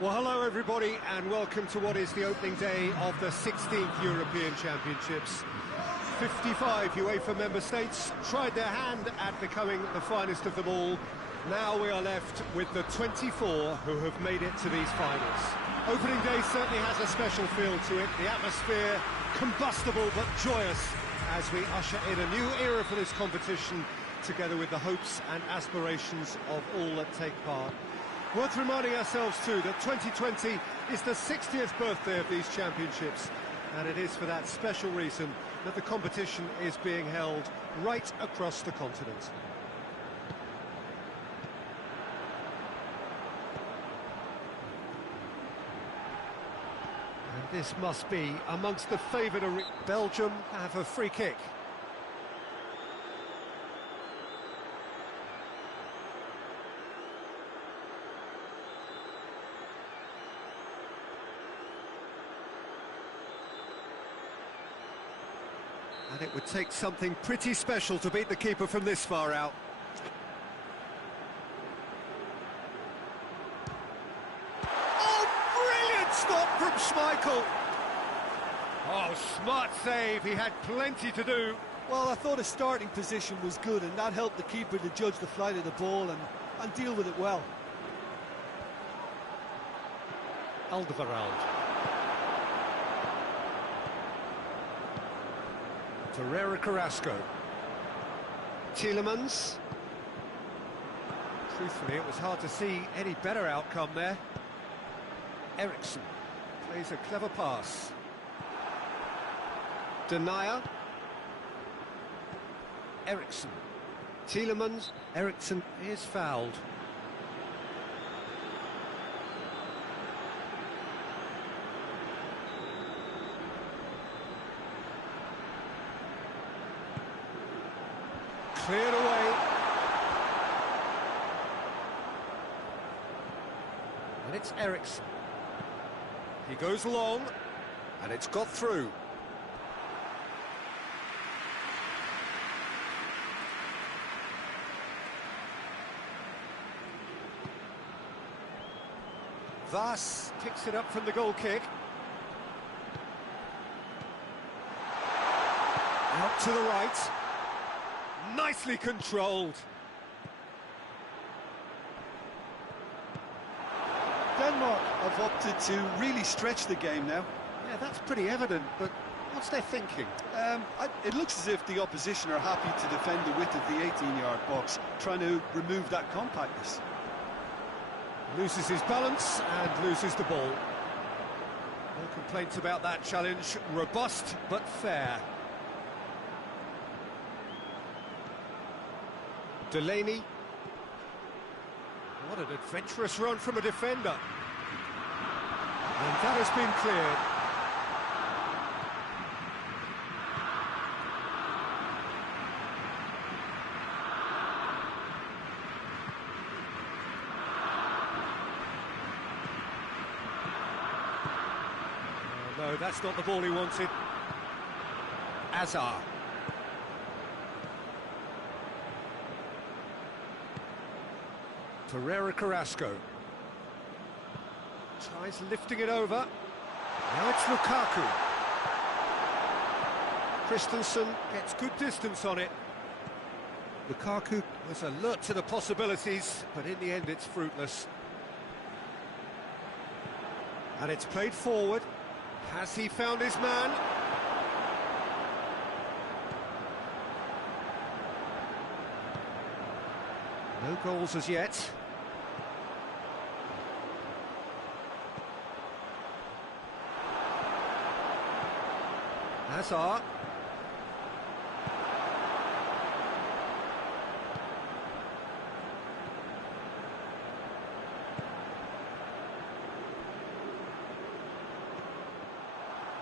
Well, hello everybody, and welcome to what is the opening day of the 16th European Championships. 55 UEFA member states tried their hand at becoming the finest of them all. Now we are left with the 24 who have made it to these finals. Opening day certainly has a special feel to it. The atmosphere combustible but joyous as we usher in a new era for this competition, together with the hopes and aspirations of all that take part. Worth reminding ourselves too that 2020 is the 60th birthday of these championships, and it is for that special reason that the competition is being held right across the continent. And this must be amongst the favoured. Belgium have a free kick. And it would take something pretty special to beat the keeper from this far out. Oh, brilliant stop from Schmeichel! Oh, smart save, he had plenty to do. Well, I thought his starting position was good, and that helped the keeper to judge the flight of the ball and deal with it well. Alderweireld. Ferreira Carrasco. Tielemans. Truthfully, it was hard to see any better outcome there. Eriksson plays a clever pass. Denier. Eriksson. Tielemans. Eriksson is fouled. Cleared away. And it's Eriksson. He goes long, and it's got through. Vas picks it up from the goal kick. Out to the right. Nicely controlled. Denmark have opted to really stretch the game now. Yeah, that's pretty evident, but what's their thinking? It looks as if the opposition are happy to defend the width of the 18-yard box, trying to remove that compactness. Loses his balance and loses the ball. No complaints about that challenge. Robust but fair. Delaney. What an adventurous run from a defender. And that has been cleared. No, that's not the ball he wanted. Azar. Ferreira Carrasco tries lifting it over. Now it's Lukaku. Christensen gets good distance on it. Lukaku was alert to the possibilities, but in the end it's fruitless. And it's played forward. Has he found his man? No goals as yet. Hazard.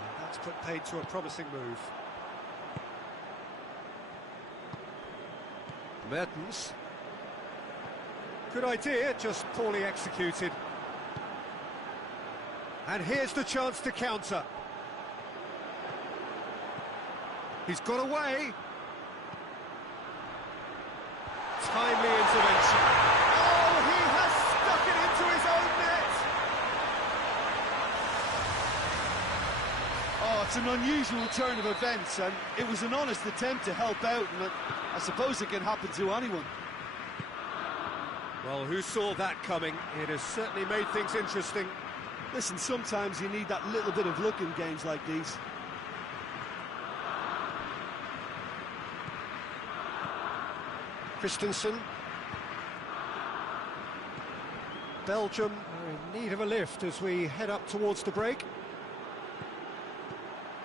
And that's put paid to a promising move. Mertens. Good idea, just poorly executed. And here's the chance to counter. He's got away. Timely intervention. Oh, he has stuck it into his own net. That's an unusual turn of events, and it was an honest attempt to help out, and I suppose it can happen to anyone. Well, who saw that coming? It has certainly made things interesting. Listen, sometimes you need that little bit of luck in games like these. Christensen. Belgium are in need of a lift as we head up towards the break.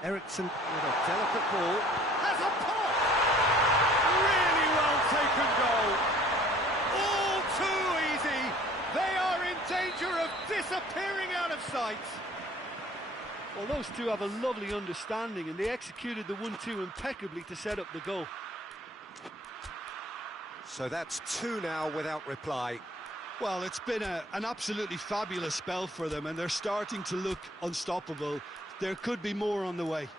Eriksson with a delicate ball. Has a pop! Really well taken goal. All too easy. They are in danger of disappearing out of sight. Well, those two have a lovely understanding, and they executed the 1-2 impeccably to set up the goal. So that's two now without reply. Well, it's been an absolutely fabulous spell for them, and they're starting to look unstoppable. There could be more on the way.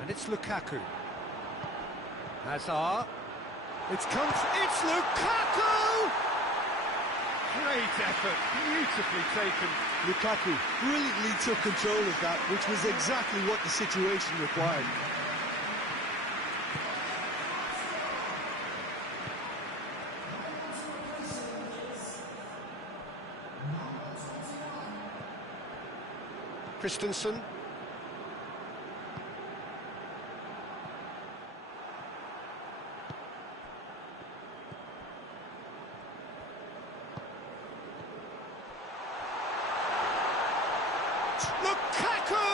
And it's Lukaku. Hazard. It's Lukaku! Great effort, beautifully taken. Lukaku brilliantly took control of that, which was exactly what the situation required. Christensen. Lukaku!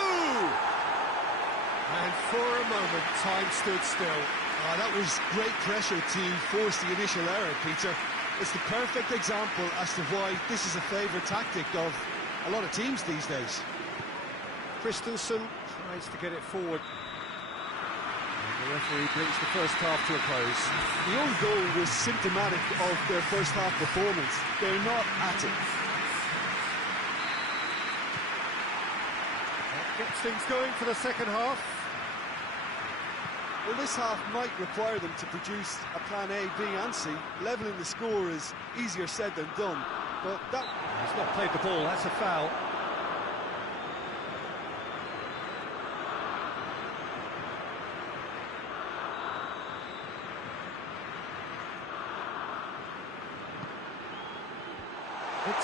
And for a moment, time stood still. That was great pressure to force the initial error, Peter. It's the perfect example as to why this is a favourite tactic of a lot of teams these days. Christensen tries to get it forward. And the referee brings the first half to a close. The own goal was symptomatic of their first half performance. They're not at it. Gets things going for the second half. Well, this half might require them to produce a plan A, B and C. Levelling the score is easier said than done, but that... He's not played the ball, that's a foul.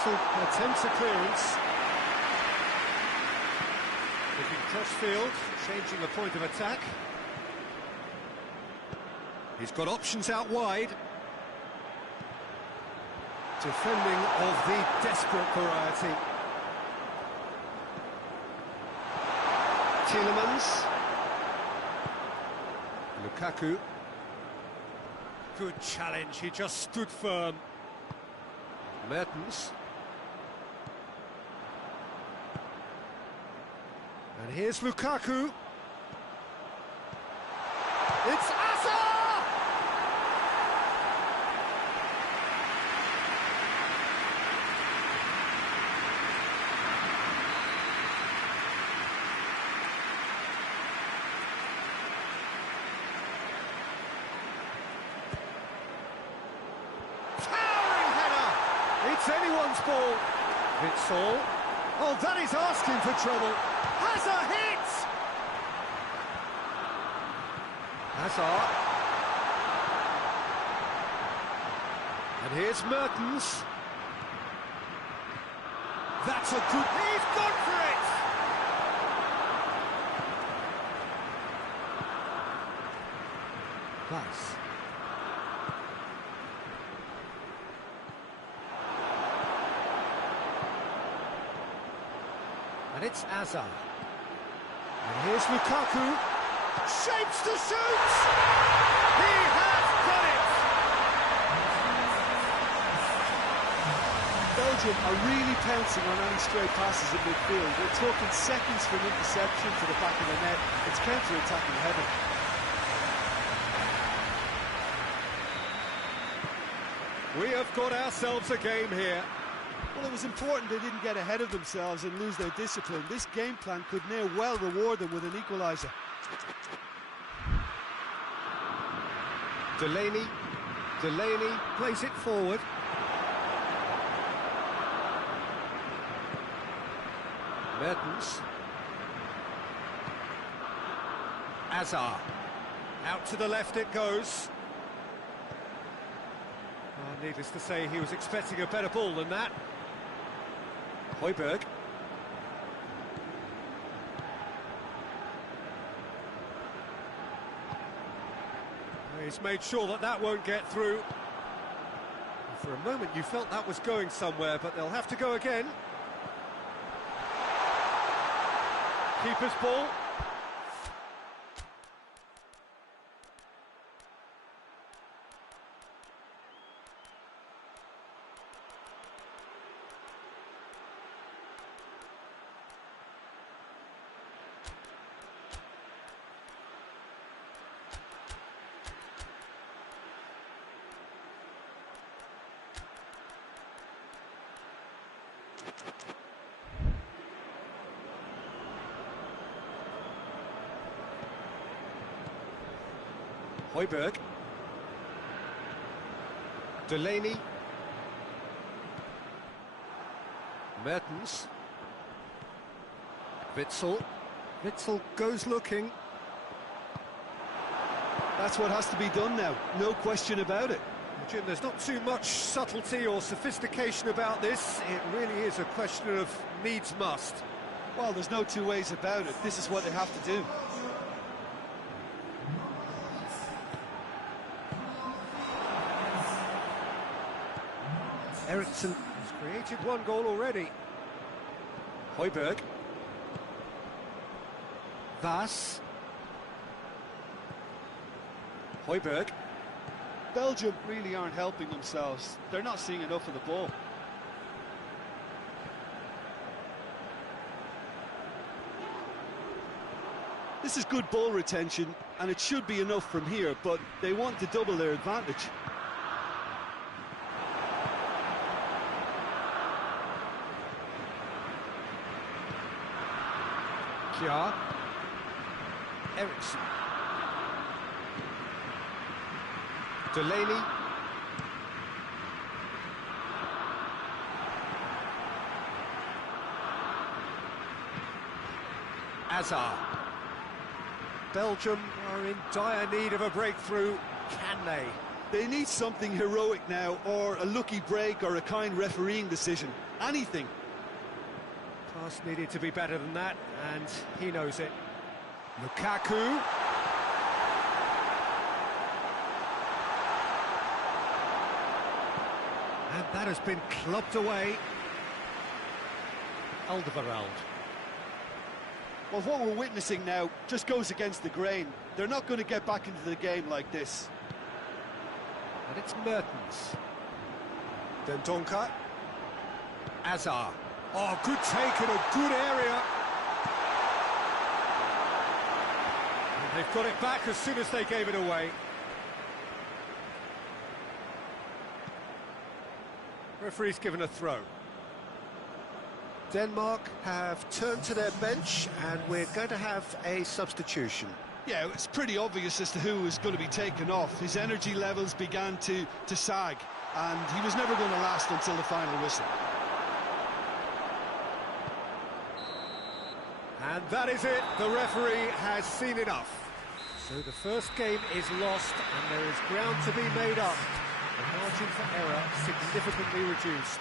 It attempts a clearance. Looking cross-field, changing the point of attack. He's got options out wide. Defending of the desperate variety. Tielemans. Lukaku. Good challenge, he just stood firm. Mertens. And here's Lukaku. It's Hazard! Towering header! It's anyone's ball. It's all. Oh, that is asking for trouble. Has a hit! Hazard. And here's Mertens. That's a good... He's gone for it! Nice. And it's Hazard. And here's Lukaku. Shapes to shoot! He has done it! Belgium are really pouncing on any stray passes at midfield. We're talking seconds from interception to the back of the net. It's counter-attacking heaven. We have got ourselves a game here. Well, it was important they didn't get ahead of themselves and lose their discipline. This game plan could near well reward them with an equaliser. Delaney plays it forward. Mertens. Azar. Out to the left it goes. Needless to say, he was expecting a better ball than that. Højbjerg. He's made sure that that won't get through. For a moment you felt that was going somewhere, but they'll have to go again. Keeper's ball. Højbjerg. Delaney. Mertens. Witsel. Witsel goes looking. That's what has to be done now, no question about it. Jim, there's not too much subtlety or sophistication about this. It really is a question of needs must. Well, there's no two ways about it. This is what they have to do. Eriksson has created one goal already. Højbjerg. Vas. Højbjerg. Belgium really aren't helping themselves. They're not seeing enough of the ball. This is good ball retention, and it should be enough from here, but they want to double their advantage. Kjaer. Eriksson. Delaney. Azar. Belgium are in dire need of a breakthrough. Can they? They need something heroic now, or a lucky break, or a kind refereeing decision. Anything. Pass needed to be better than that, and he knows it. Lukaku. And that has been clubbed away. Alderweireld. Well, what we're witnessing now just goes against the grain. They're not going to get back into the game like this. And it's Mertens. Dendoncker. Azar. Oh, good take in a good area. And they've got it back as soon as they gave it away. Referee's given a throw. Denmark have turned to their bench, and we're going to have a substitution. Yeah, it's pretty obvious as to who was going to be taken off. His energy levels began to sag, and he was never going to last until the final whistle. And that is it. The referee has seen enough. So the first game is lost, and there is ground to be made up. The margin for error significantly reduced.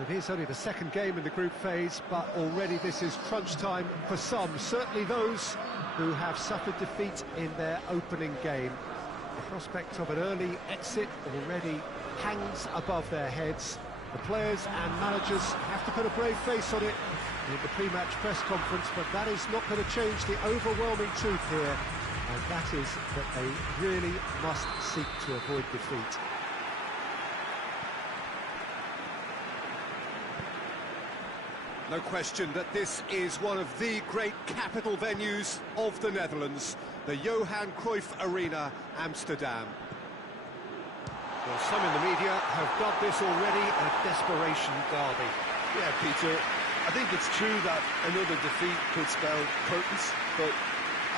Well, it is only the second game in the group phase, but already this is crunch time for some, certainly those who have suffered defeat in their opening game. The prospect of an early exit already hangs above their heads. The players and managers have to put a brave face on it in the pre-match press conference, but that is not going to change the overwhelming truth here, and that is that they really must seek to avoid defeat. No question that this is one of the great capital venues of the Netherlands, the Johan Cruyff Arena, Amsterdam. Well, some in the media have dubbed this already a desperation derby. Yeah, Peter, I think it's true that another defeat could spell curtains, but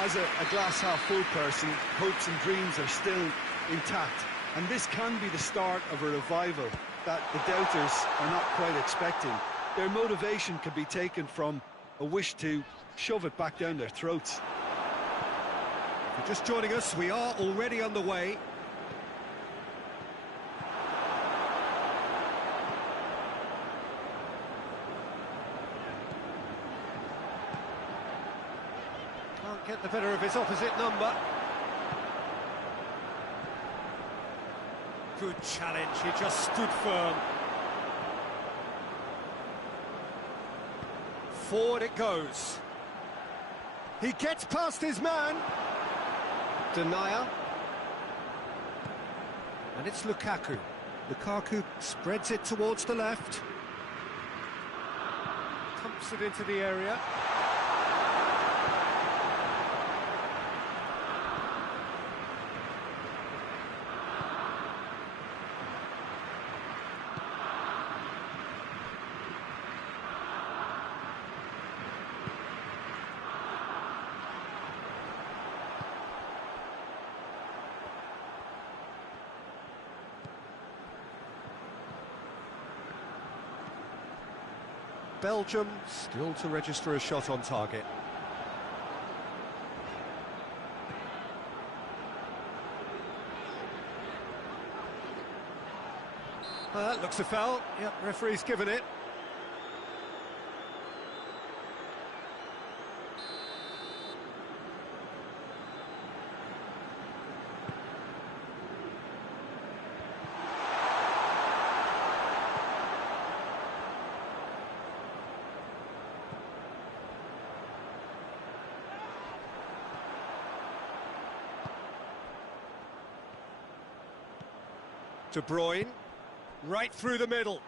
as a glass-half-full person, hopes and dreams are still intact, and this can be the start of a revival that the doubters are not quite expecting. Their motivation can be taken from a wish to shove it back down their throats. If you're just joining us, we are already underway. Can't get the better of his opposite number. Good challenge, he just stood firm. Forward it goes. He gets past his man. Denier. And it's Lukaku. Lukaku spreads it towards the left. Pumps it into the area. Belgium still to register a shot on target. Looks a foul. Yep, referee's given it. De Bruyne, right through the middle.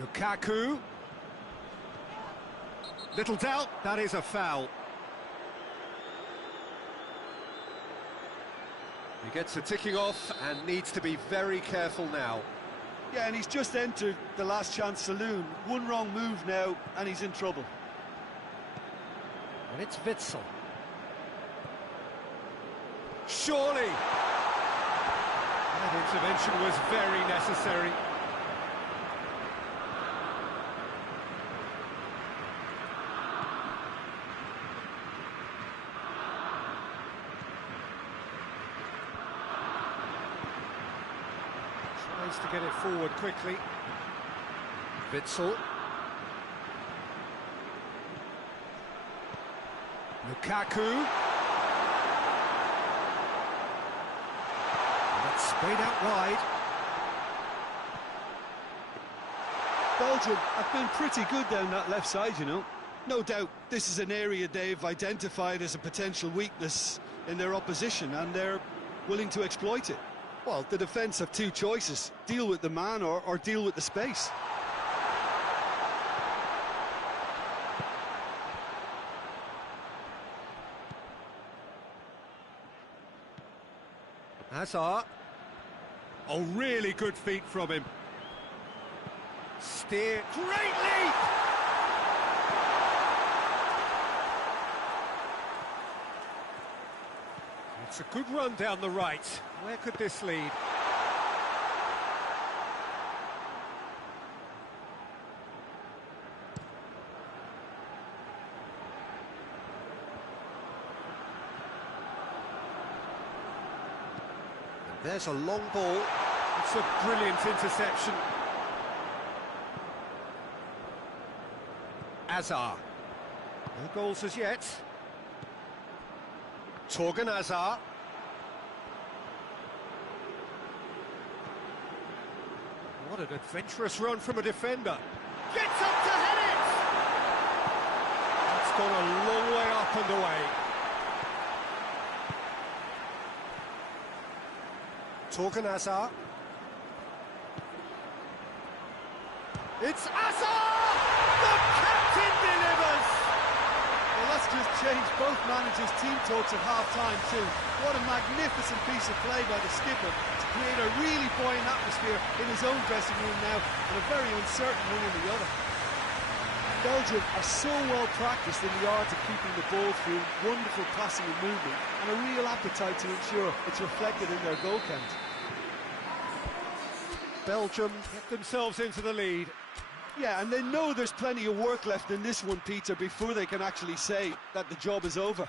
Lukaku. Little doubt, that is a foul. He gets a ticking off and needs to be very careful now. Yeah, and he's just entered the last chance saloon. One wrong move now, and he's in trouble. And it's Witsel. Surely! That intervention was very necessary. Tries to get it forward quickly. Witsel. Lukaku. That's sprayed out wide. Belgium have been pretty good down that left side, you know. No doubt this is an area they've identified as a potential weakness in their opposition, and they're willing to exploit it. Well, the defence have two choices: deal with the man or deal with the space. Hazard. Oh, really good feet from him. Steer. Great leap! It's a good run down the right. Where could this lead? There's a long ball. It's a brilliant interception. Azar. No goals as yet. Torgan Azar. What an adventurous run from a defender. Gets up to head it! It's gone a long way up and away. Torgan Azar. It's Azar! The captain delivers! Well, that's just changed both managers' team talks at half-time too. What a magnificent piece of play by the skipper to create a really buoyant atmosphere in his own dressing room now, and a very uncertain one in the other. Belgium are so well practiced in the art of keeping the ball through, wonderful passing and movement, and a real appetite to ensure it's reflected in their goal count. Belgium get themselves into the lead. Yeah, and they know there's plenty of work left in this one, Peter, before they can actually say that the job is over.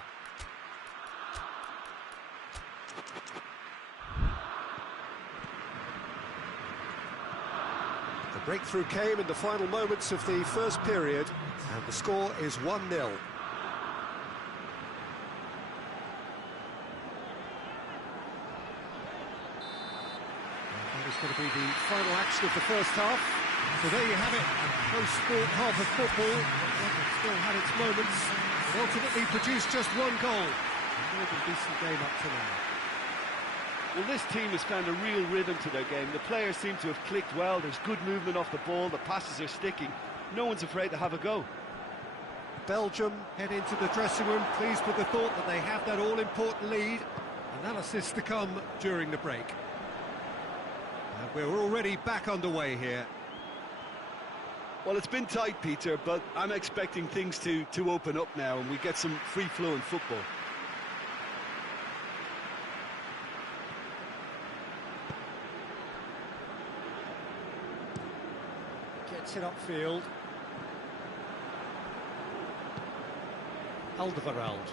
The breakthrough came in the final moments of the first period, and the score is 1-0. That is going to be the final action of the first half. So there you have it, no sport half of football, it still had its moments, but ultimately produced just one goal. A more than decent game up to now. Well, this team has found a real rhythm to their game. The players seem to have clicked well, there's good movement off the ball, the passes are sticking. No one's afraid to have a go. Belgium head into the dressing room pleased with the thought that they have that all-important lead. Analysis to come during the break. And we're already back underway here. Well, it's been tight, Peter, but I'm expecting things to open up now and we get some free-flowing football. Gets it upfield. Alderweireld.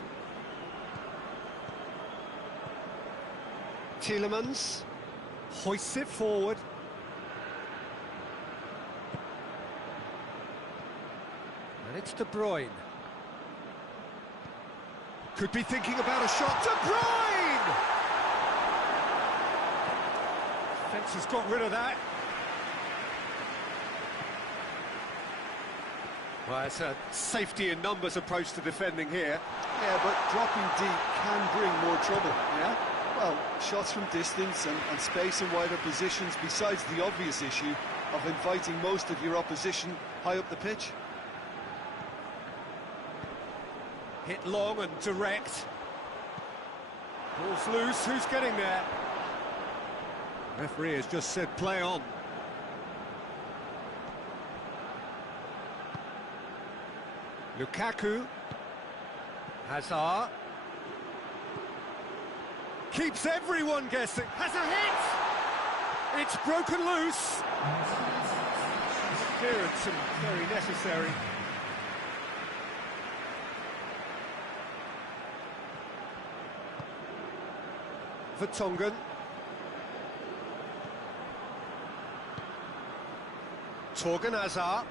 Tielemans hoists it forward. And it's De Bruyne. Could be thinking about a shot. De Bruyne! Defence has got rid of that. Well, it's a safety in numbers approach to defending here. Yeah, but dropping deep can bring more trouble, yeah? Well, shots from distance and space in wider positions, besides the obvious issue of inviting most of your opposition high up the pitch. Hit long and direct. Ball's loose, who's getting there? Referee has just said play on. Lukaku. Hazard. Keeps everyone guessing. Has a hit! It's broken loose. Clearance and very necessary. Vertonghen. Torgan Hazard.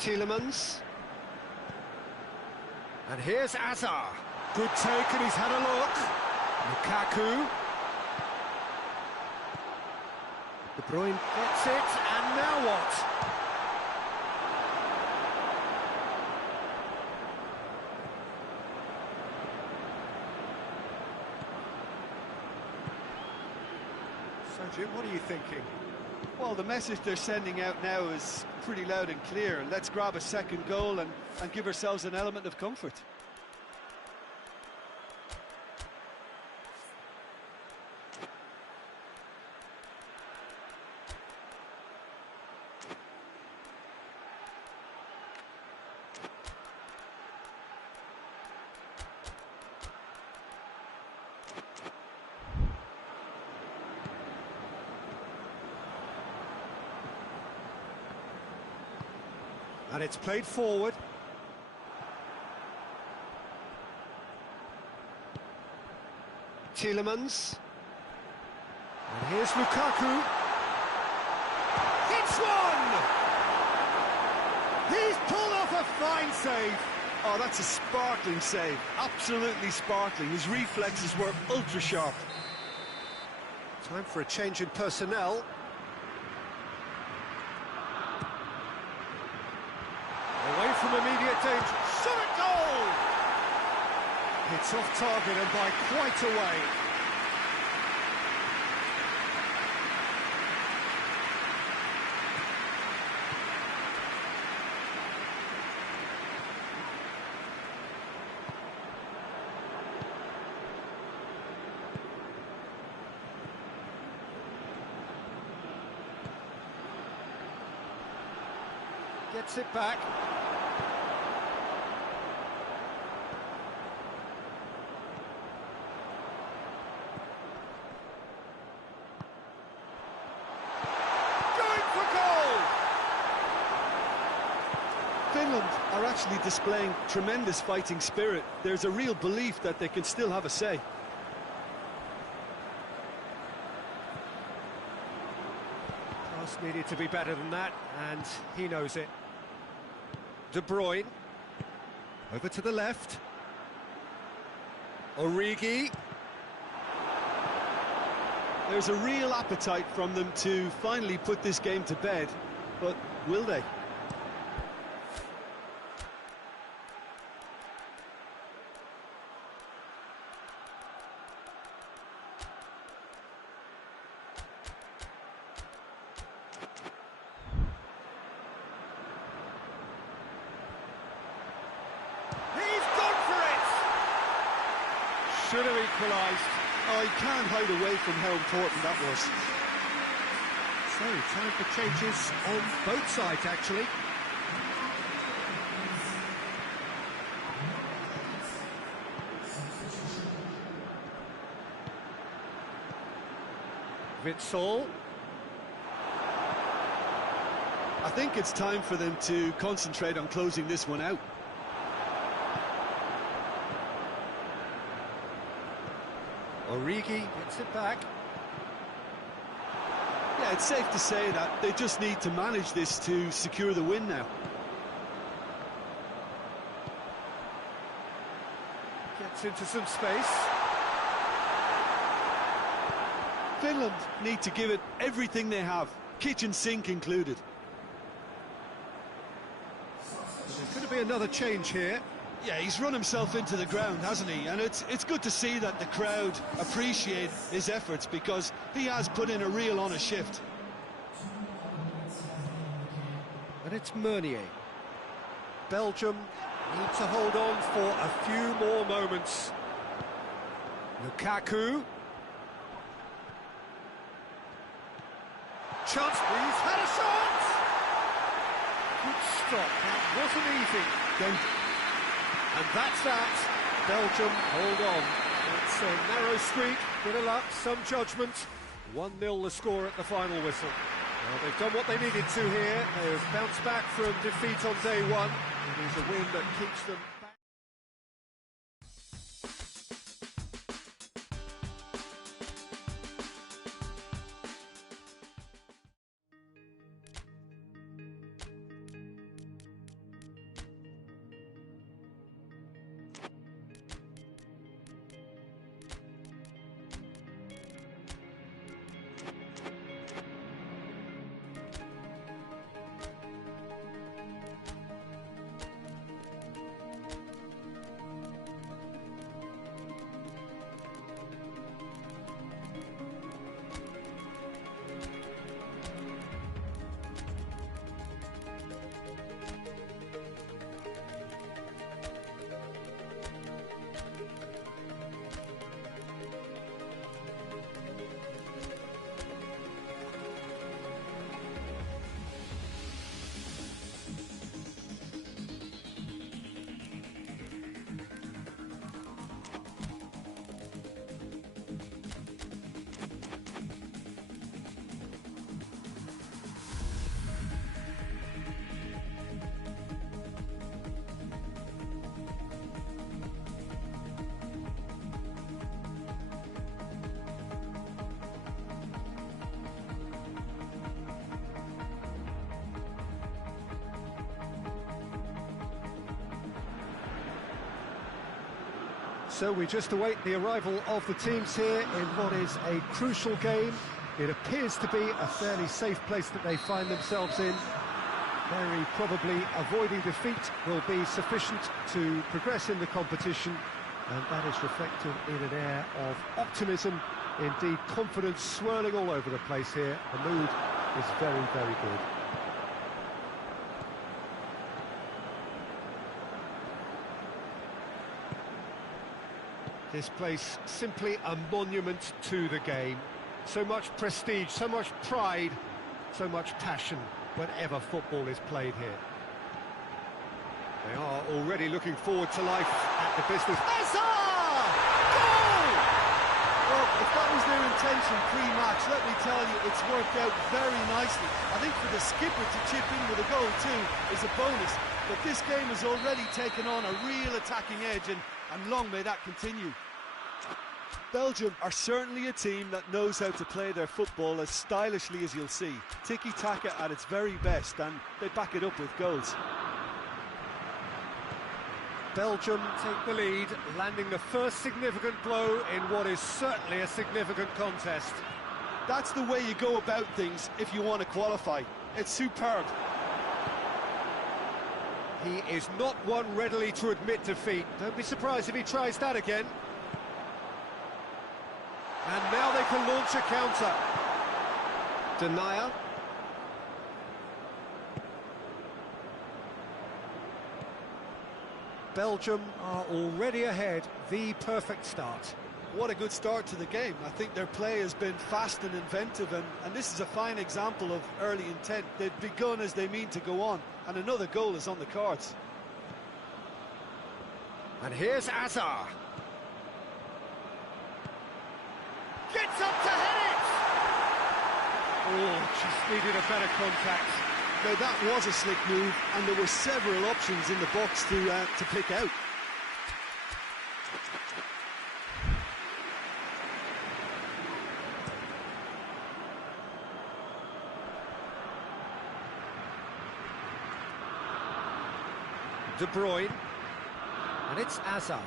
Tielemans. And here's Azar. Good take, and he's had a look. Lukaku. De Bruyne gets it, and now what? So, Jim, what are you thinking? Well, the message they're sending out now is pretty loud and clear. Let's grab a second goal and give ourselves an element of comfort. And it's played forward. Tielemans. And here's Lukaku. It's one! He's pulled off a fine save. Oh, that's a sparkling save. Absolutely sparkling. His reflexes were ultra sharp. Time for a change in personnel. Away from immediate danger. Shot at goal! It's off target and by quite a way. Gets it back. Going for goal! Finland are actually displaying tremendous fighting spirit. There's a real belief that they can still have a say. Pass needed to be better than that, and he knows it. De Bruyne. Over to the left. Origi. There's a real appetite from them to finally put this game to bed, but will they? Should have equalised. Oh, he can't hide away from how important that was. So, time for changes on both sides, actually. Witsel. I think it's time for them to concentrate on closing this one out. Origi gets it back. Yeah, it's safe to say that they just need to manage this to secure the win now. Gets into some space. Finland need to give it everything they have, kitchen sink included. There's going to be another change here. Yeah, he's run himself into the ground, hasn't he? And it's good to see that the crowd appreciate his efforts, because he has put in a real honest shift. And it's Meunier. Belgium need to hold on for a few more moments. Lukaku. Chance, he's had a shot! Good stop, that wasn't easy. And that's that. Belgium hold on. It's a narrow streak, bit of luck, some judgment. 1-0 the score at the final whistle. Well, they've done what they needed to here. They have bounced back from defeat on day one. It is a win that keeps them back. So we just await the arrival of the teams here in what is a crucial game. It appears to be a fairly safe place that they find themselves in. Very probably avoiding defeat will be sufficient to progress in the competition, and that is reflected in an air of optimism, indeed confidence swirling all over the place here. The mood is very, very good. This place simply a monument to the game. So much prestige, so much pride, so much passion whenever football is played here. They are already looking forward to life at the business. Goal! Well, if that was their intention pre-match, let me tell you, it's worked out very nicely. I think for the skipper to chip in with a goal too is a bonus. But this game has already taken on a real attacking edge, and long may that continue. Belgium are certainly a team that knows how to play their football as stylishly as you'll see. Tiki-taka at its very best, and they back it up with goals. Belgium take the lead, landing the first significant blow in what is certainly a significant contest. That's the way you go about things if you want to qualify. It's superb. He is not one readily to admit defeat. Don't be surprised if he tries that again. And now they can launch a counter. Denier. Belgium are already ahead, the perfect start. What a good start to the game. I think their play has been fast and inventive, and this is a fine example of early intent. They've begun as they mean to go on, and another goal is on the cards. And here's Azar. Gets up to head it! Oh, just needed a better contact. Now that was a slick move, and there were several options in the box to pick out. De Bruyne, and it's Azar.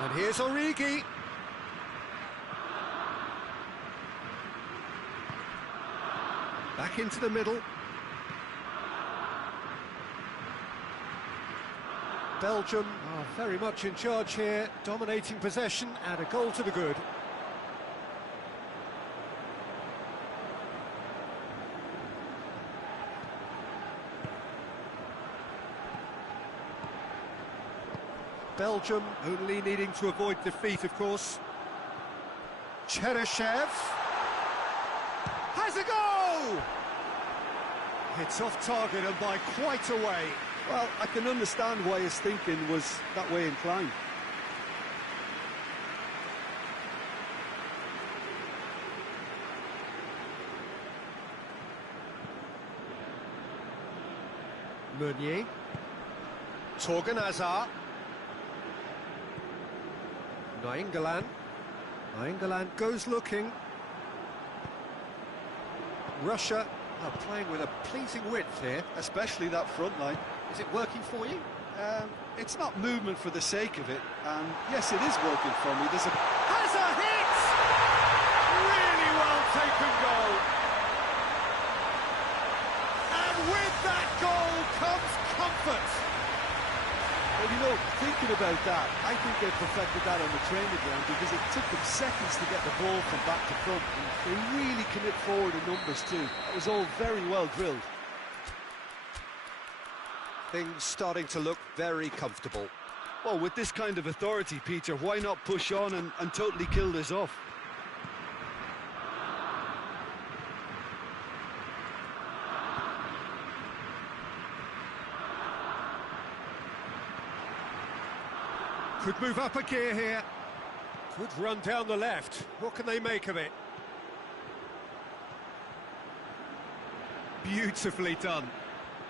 And here's Origi. Back into the middle. Belgium are very much in charge here, dominating possession and a goal to the good. Belgium only needing to avoid defeat, of course. Cheryshev has a goal! It's off target and by quite a way. Well, I can understand why his thinking was that way inclined. Meunier. Torgan Hazard. Nainggolan. Nainggolan goes looking. Russia are playing with a pleasing width here. Especially that front line. Is it working for you? It's not movement for the sake of it, and yes, it is working for me. There's a... Has a hit! Really well taken goal. And with that goal comes comfort. Well, you know, thinking about that, I think they perfected that on the training ground because it took them seconds to get the ball from back to front. And they really commit forward in numbers too. It was all very well drilled. Things starting to look very comfortable. Well, with this kind of authority, Peter, why not push on and totally kill this off? Could move up a gear here. Could run down the left. What can they make of it? Beautifully done.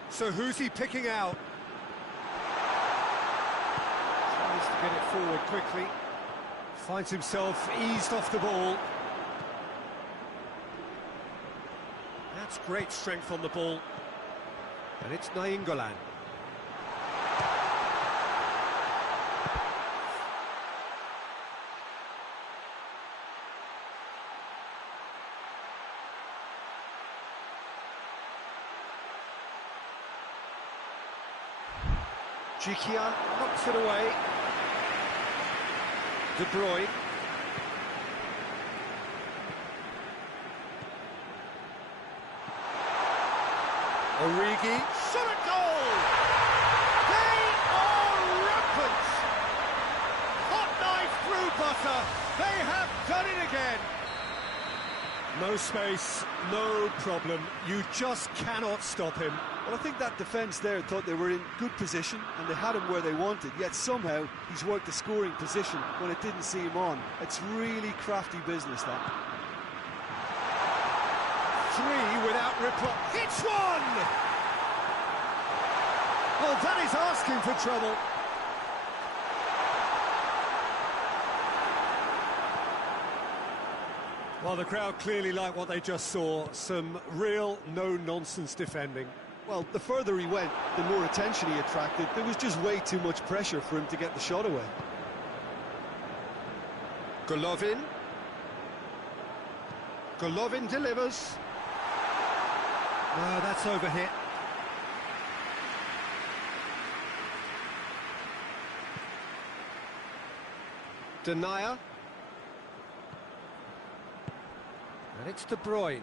So who's he picking out? Tries to get it forward quickly. Finds himself eased off the ball. That's great strength on the ball. And it's Nainggolan. Jikia knocks it away. De Bruyne. Origi. Shot at goal! They are rampant! Hot knife through butter. They have done it again. No space, no problem. You just cannot stop him. Well, I think that defence there thought they were in good position and they had him where they wanted, yet somehow he's worked the scoring position when it didn't see him on. It's really crafty business, that. Three without reply. Hits one! Well, that is asking for trouble. Well, the crowd clearly like what they just saw. Some real no-nonsense defending. Well, the further he went, the more attention he attracted. There was just way too much pressure for him to get the shot away. Golovin. Golovin delivers. No, that's overhit. Denier. And it's De Bruyne.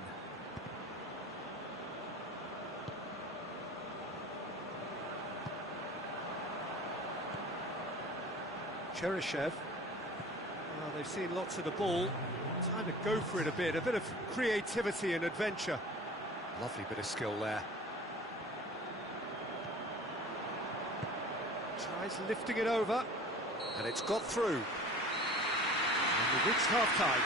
Cheryshev. Well, they've seen lots of the ball. Time to go for it a bit of creativity and adventure. Lovely bit of skill there. Tries lifting it over, and it's got through. And we've reached half-time.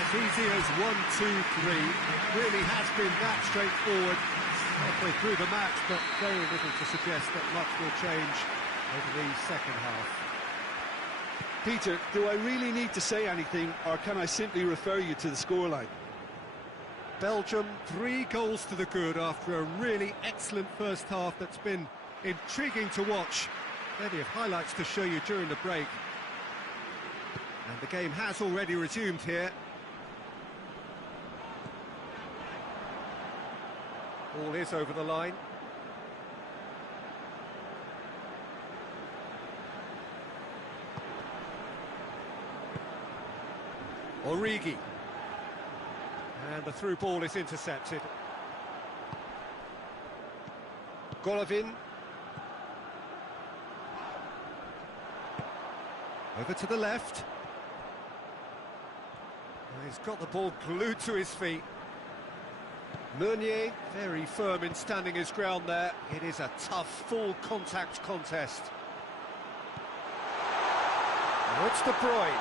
As easy as 1, 2, 3. It really has been that straightforward halfway through the match, but very little to suggest that much will change over the second half. Peter, do I really need to say anything, or can I simply refer you to the scoreline? Belgium 3 goals to the good after a really excellent first half that's been intriguing to watch. Plenty of highlights to show you during the break. And the game has already resumed here. Ball is over the line. Origi. And the through ball is intercepted. Golovin. Over to the left. He's got the ball glued to his feet. Meunier, very firm in standing his ground there. It is a tough, full contact contest. Oh, it's De Bruyne.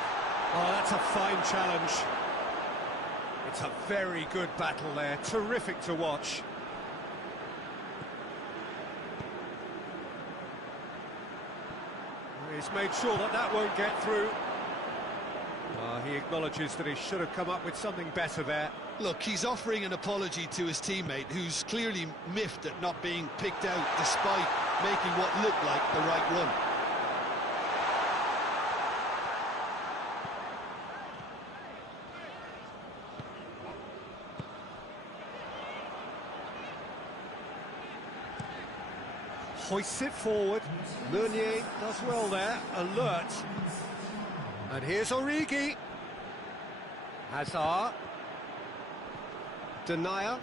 Oh, that's a fine challenge. It's a very good battle there. Terrific to watch. He's made sure that that won't get through. He acknowledges that he should have come up with something better there. Look, he's offering an apology to his teammate, who's clearly miffed at not being picked out despite making what looked like the right run. Hoists it forward. Meunier does well there, alert. And here's Origi. Hazard. Denier.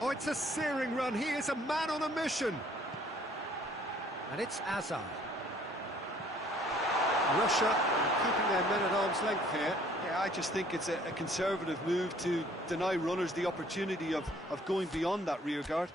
Oh, it's a searing run. He is a man on a mission. And it's Hazard. Russia keeping their men at arm's length here. Yeah, I just think it's a conservative move to deny runners the opportunity of going beyond that rear guard.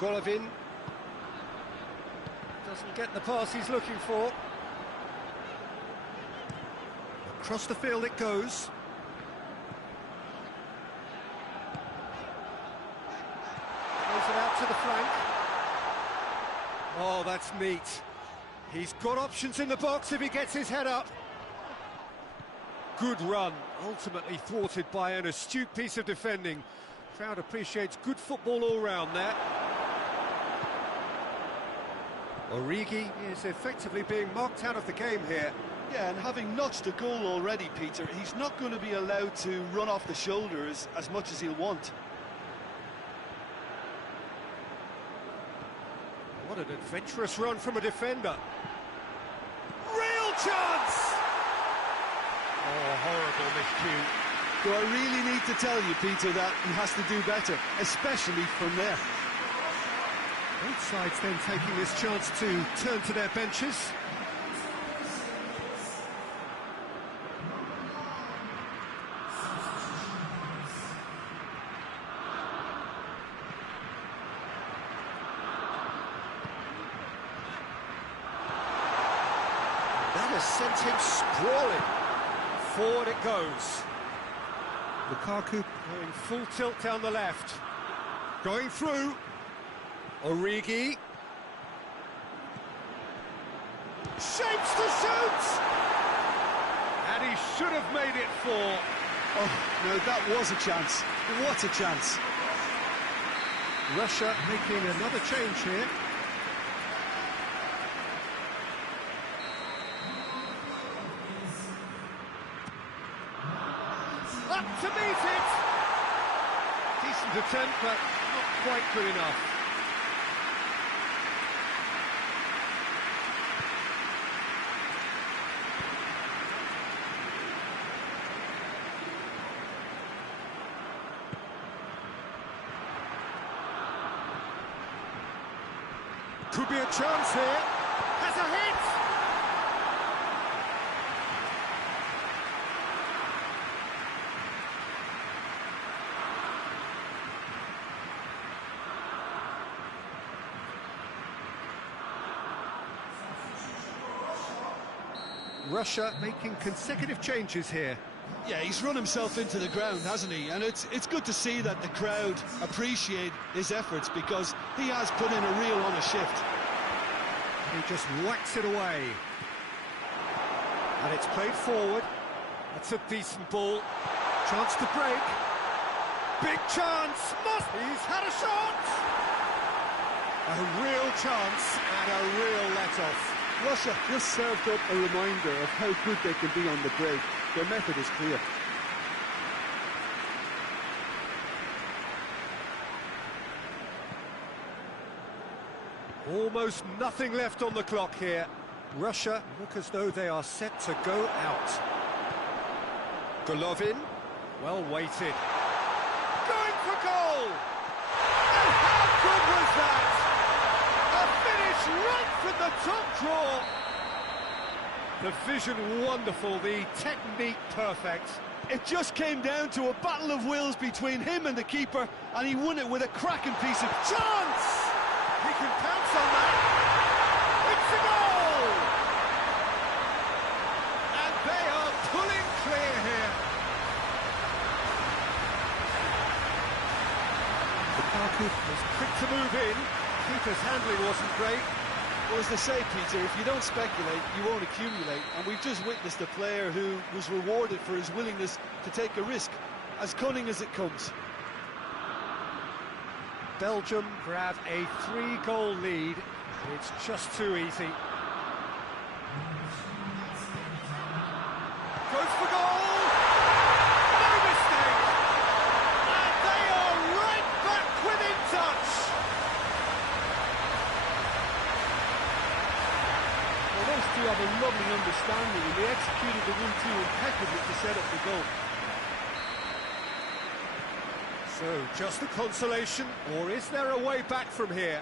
Golovin doesn't get the pass he's looking for. Across the field it goes. Throws it out to the flank. that's neat. He's got options in the box if he gets his head up. Good run, ultimately thwarted by an astute piece of defending. Crowd appreciates good football all round there. Origi is effectively being marked out of the game here. Yeah, and having notched a goal already, Peter, he's not going to be allowed to run off the shoulders as much as he'll want. What an adventurous run from a defender. Real chance! Oh, horrible miscue. Do I really need to tell you, Peter, that he has to do better, especially from there? Both sides then taking this chance to turn to their benches. That has sent him sprawling. Forward it goes. Lukaku going full tilt down the left. Going through. Origi. Shapes to shoot! And he should have made it 4. Oh, no, that was a chance. What a chance. Russia making another change here. Up to meet it! Decent attempt, but not quite good enough. Could be a chance here. Has a hit! Russia making consecutive changes here. Yeah, he's run himself into the ground, hasn't he? And it's good to see that the crowd appreciate his efforts, because he has put in a real honest shift. He just whacks it away. And it's played forward. That's a decent ball. Chance to break. Big chance! He's had a shot! A real chance and a real let-off. Russia just served up a reminder of how good they can be on the break. Their method is clear. Almost nothing left on the clock here. Russia look as though they are set to go out. Golovin, well weighted. Going for goal! And how good was that? A finish right from the top draw. The vision wonderful, the technique perfect. It just came down to a battle of wills between him and the keeper, and he won it with a cracking piece of chance! He can pounce on that. It's a goal! And they are pulling clear here. Lukaku was quick to move in. Keeper's handling wasn't great. Well, as they say, Peter, if you don't speculate, you won't accumulate. And we've just witnessed a player who was rewarded for his willingness to take a risk, as cunning as it comes. Belgium grab a 3-goal lead. It's just too easy. Goes for goal! No mistake! And they are right back within touch! Well, those two have a lovely understanding, and they executed the 1-2 impeccably to set up the goal. So, just a consolation, or is there a way back from here?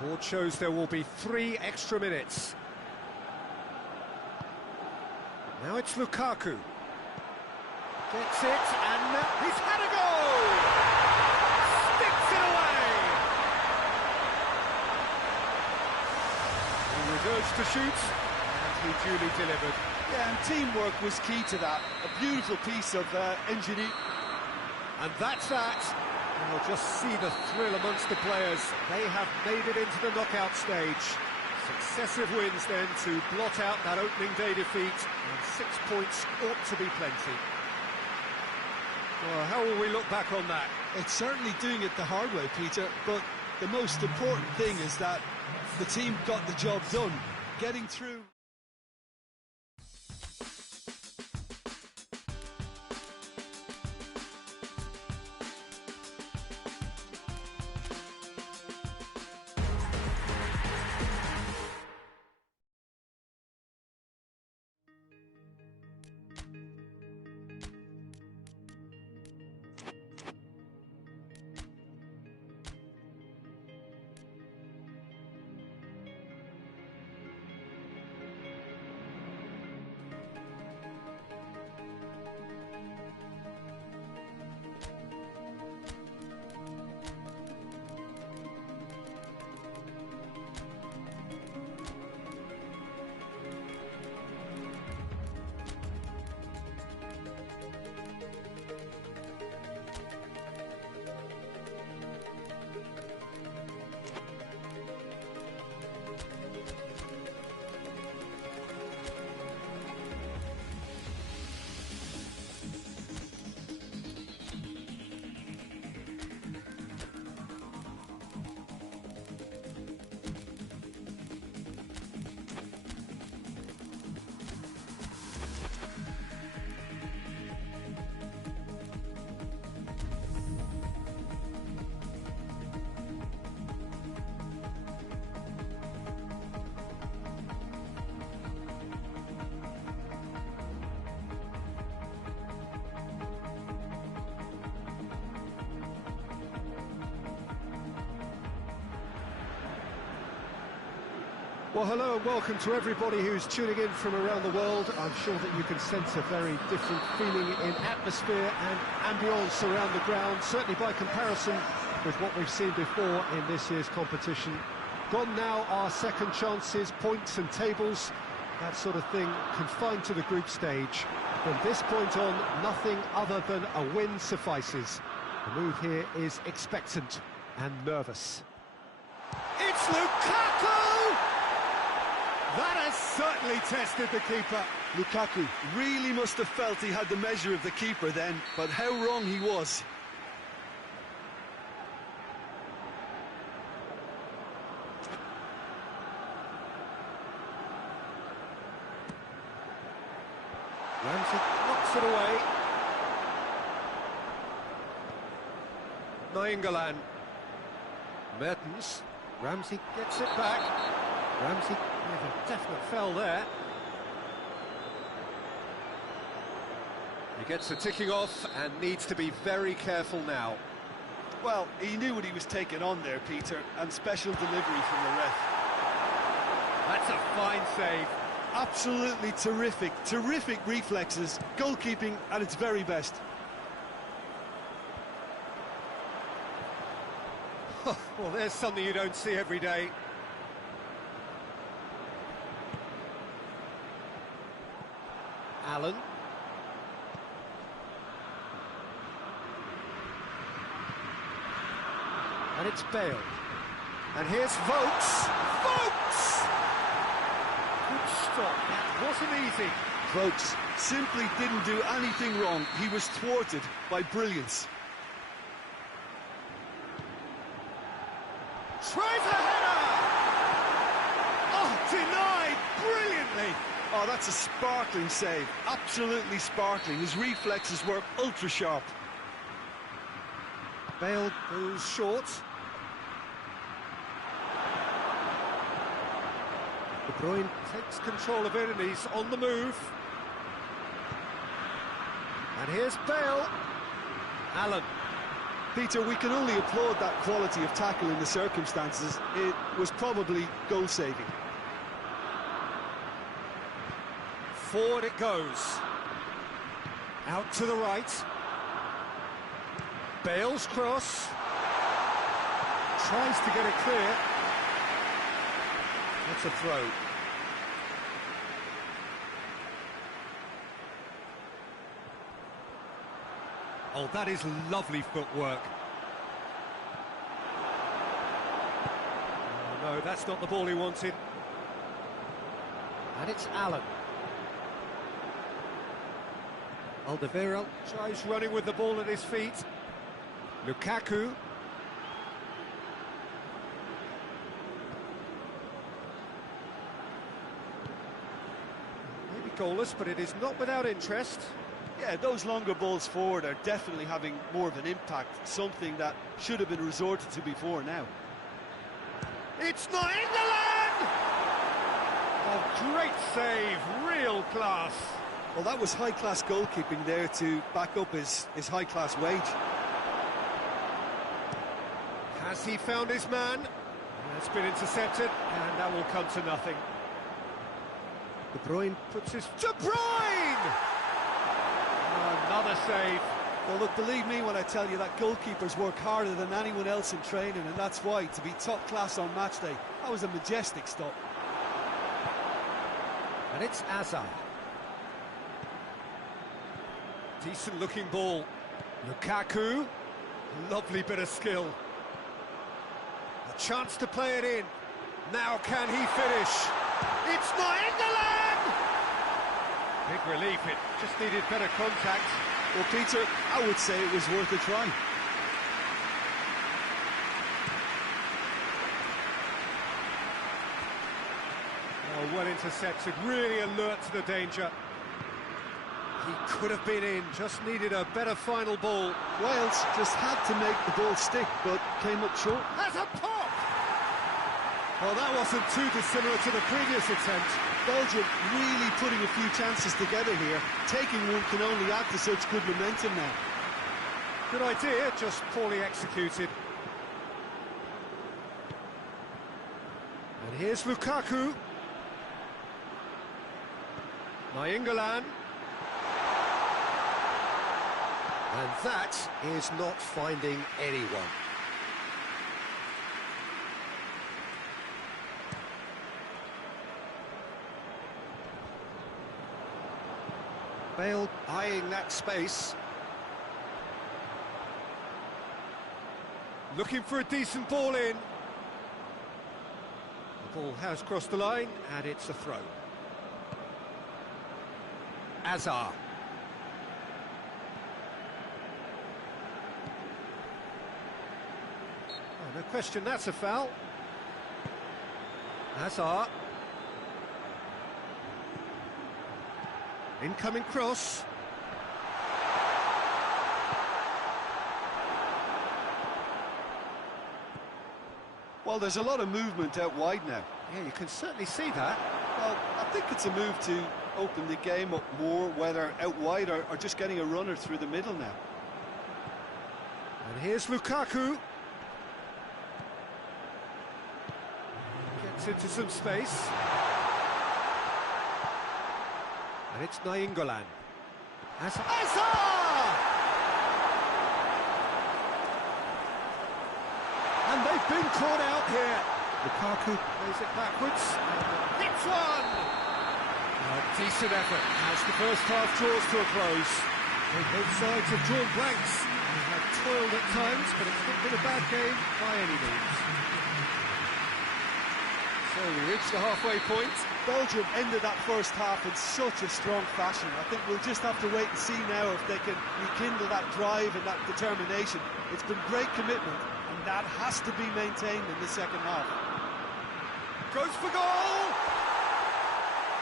Board shows there will be 3 extra minutes. Now it's Lukaku. Gets it, and now he's had a goal! Sticks it away! He reverts to shoot, and he duly delivered. Yeah, and teamwork was key to that. A beautiful piece of engineering. And that's that. And you'll just see the thrill amongst the players. They have made it into the knockout stage. Successive wins then to blot out that opening day defeat, and 6 points ought to be plenty. Well, how will we look back on that? It's certainly doing it the hard way, Peter, but the most important thing is that the team got the job done, getting through. Well, hello and welcome to everybody who's tuning in from around the world. I'm sure that you can sense a very different feeling in atmosphere and ambience around the ground, certainly by comparison with what we've seen before in this year's competition. Gone now are second chances, points and tables, that sort of thing confined to the group stage. From this point on, nothing other than a win suffices. The move here is expectant and nervous. It's Lukaku! That has certainly tested the keeper. Lukaku really must have felt he had the measure of the keeper then, but how wrong he was. Ramsey knocks it away. Nainggolan. Mertens. Ramsey gets it back. Ramsey with a definite foul there. He gets the ticking off and needs to be very careful now. Well, he knew what he was taking on there, Peter, and special delivery from the ref. That's a fine save. Absolutely terrific reflexes, goalkeeping at its very best. Well, there's something you don't see every day. Allen. And it's Bale. And here's Vokes. Vokes! Good stop. That wasn't easy. Vokes simply didn't do anything wrong. He was thwarted by brilliance. Tries a header! Oh, denied brilliantly! Oh, that's a sparkling save. Absolutely sparkling. His reflexes were ultra-sharp. Bale goes short. De Bruyne takes control of it and he's on the move. And here's Bale. Allen. Peter, we can only applaud that quality of tackle in the circumstances. It was probably goal-saving. Forward it goes. Out to the right. Bale's cross. Tries to get it clear. That's a throw. Oh, that is lovely footwork. No, that's not the ball he wanted. And it's Allen. Alderweireld tries running with the ball at his feet. Lukaku. Maybe goalless, but it is not without interest. Yeah, those longer balls forward are definitely having more of an impact, something that should have been resorted to before now. It's not England! Oh, great save, real class. Well, that was high-class goalkeeping there to back up his high-class wage. Has he found his man? It's been intercepted, and that will come to nothing. De Bruyne puts his... De Bruyne! Oh, another save. Well, look, believe me when I tell you that goalkeepers work harder than anyone else in training, and that's why, to be top class on match day, that was a majestic stop. And it's Hazard. Decent looking ball. Lukaku. Lovely bit of skill. A chance to play it in. Now can he finish? It's not England! Big relief, it just needed better contact. Well, Peter, I would say it was worth a try. Oh, well intercepted, really alert to the danger. He could have been in, just needed a better final ball. Wales just had to make the ball stick, but came up short. Has a pop! Well, that wasn't too dissimilar to the previous attempt. Belgium really putting a few chances together here. Taking one can only add to such good momentum now. Good idea, just poorly executed. And here's Lukaku. Nainggolan. And that is not finding anyone. Bale eyeing that space. Looking for a decent ball in. The ball has crossed the line, and it's a throw. Hazard. Oh, no question, that's a foul. Hazard. Incoming cross. Well, there's a lot of movement out wide now. Yeah, you can certainly see that. Well, I think it's a move to open the game up more, whether out wide or just getting a runner through the middle now. And here's Lukaku. Gets into some space. And it's Nainggolan. Hazard! And they've been caught out here. Lukaku plays it backwards. Hits one! A decent effort as the first half draws to a close. Both sides have drawn blanks. They have toiled at times, but it's not been a bad game by any means. So we reach the halfway point. Belgium ended that first half in such a strong fashion. I think we'll just have to wait and see now if they can rekindle that drive and that determination. It's been great commitment, and that has to be maintained in the second half. Goes for goal!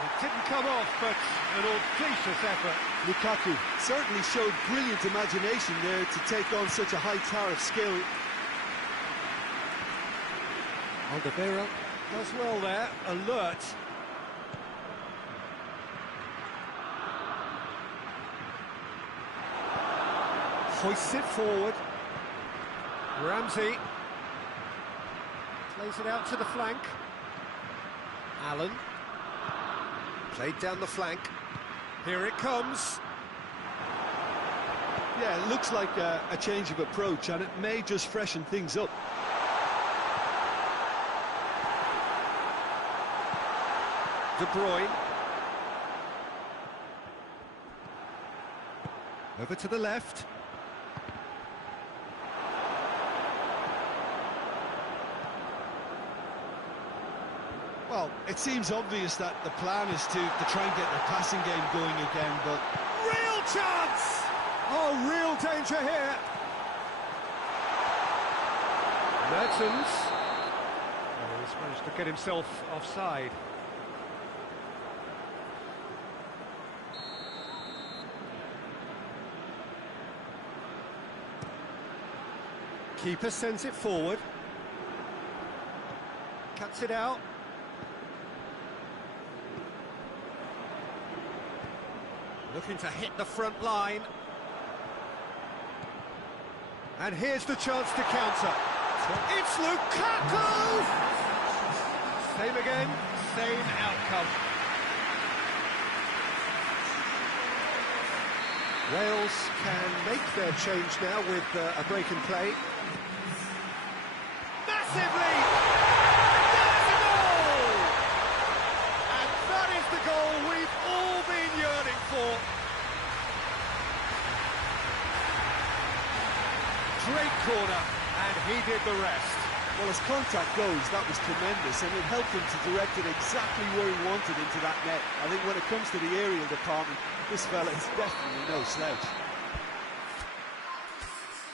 It didn't come off, but an audacious effort. Lukaku certainly showed brilliant imagination there to take on such a high-tariff skill. Alderweireld does well there, alert. Hoists it forward. Ramsey plays it out to the flank. Allen played down the flank. Here it comes. Yeah, it looks like a change of approach, and it may just freshen things up. De Bruyne. Over to the left. Well, it seems obvious that the plan is to try and get their passing game going again, but... Real chance! Oh, real danger here. Mertens. Oh, he's managed to get himself offside. Keeper sends it forward. Cuts it out. Looking to hit the front line. And here's the chance to counter. It's Lukaku! Same again, same outcome. Wales can make their change now with a break in play. Massively! There's a goal! And that is the goal we've all been yearning for. Great corner, and he did the rest. Well, as contact goes, that was tremendous, and it helped him to direct it exactly where he wanted into that net. I think when it comes to the aerial department, this fella is definitely no slouch.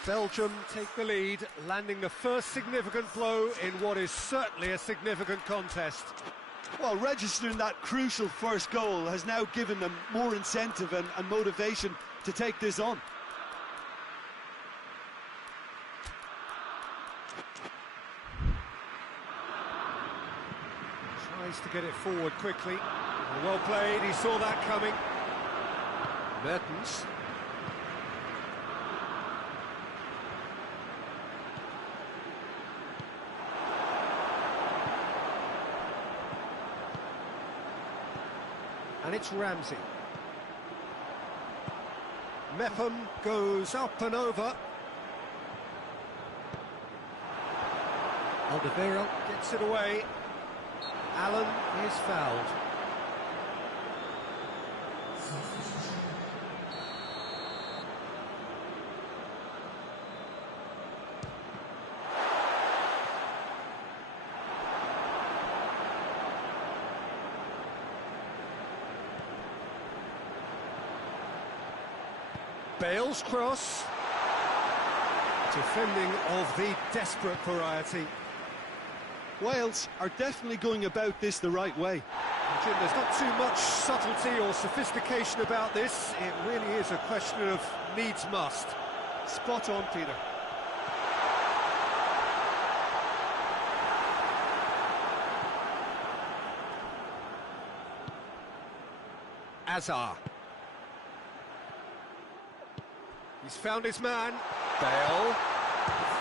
Belgium take the lead, landing the first significant blow in what is certainly a significant contest. Well, registering that crucial first goal has now given them more incentive and motivation to take this on. Tries to get it forward quickly. Well played, he saw that coming. Mertens. And it's Ramsey. Mepham goes up and over. Alderweireld gets it away. Allen is fouled. Bale's cross. Defending of the desperate variety. Wales are definitely going about this the right way. Jim, there's not too much subtlety or sophistication about this. It really is a question of needs must. Spot on, Peter. Azar. He's found his man. Bale.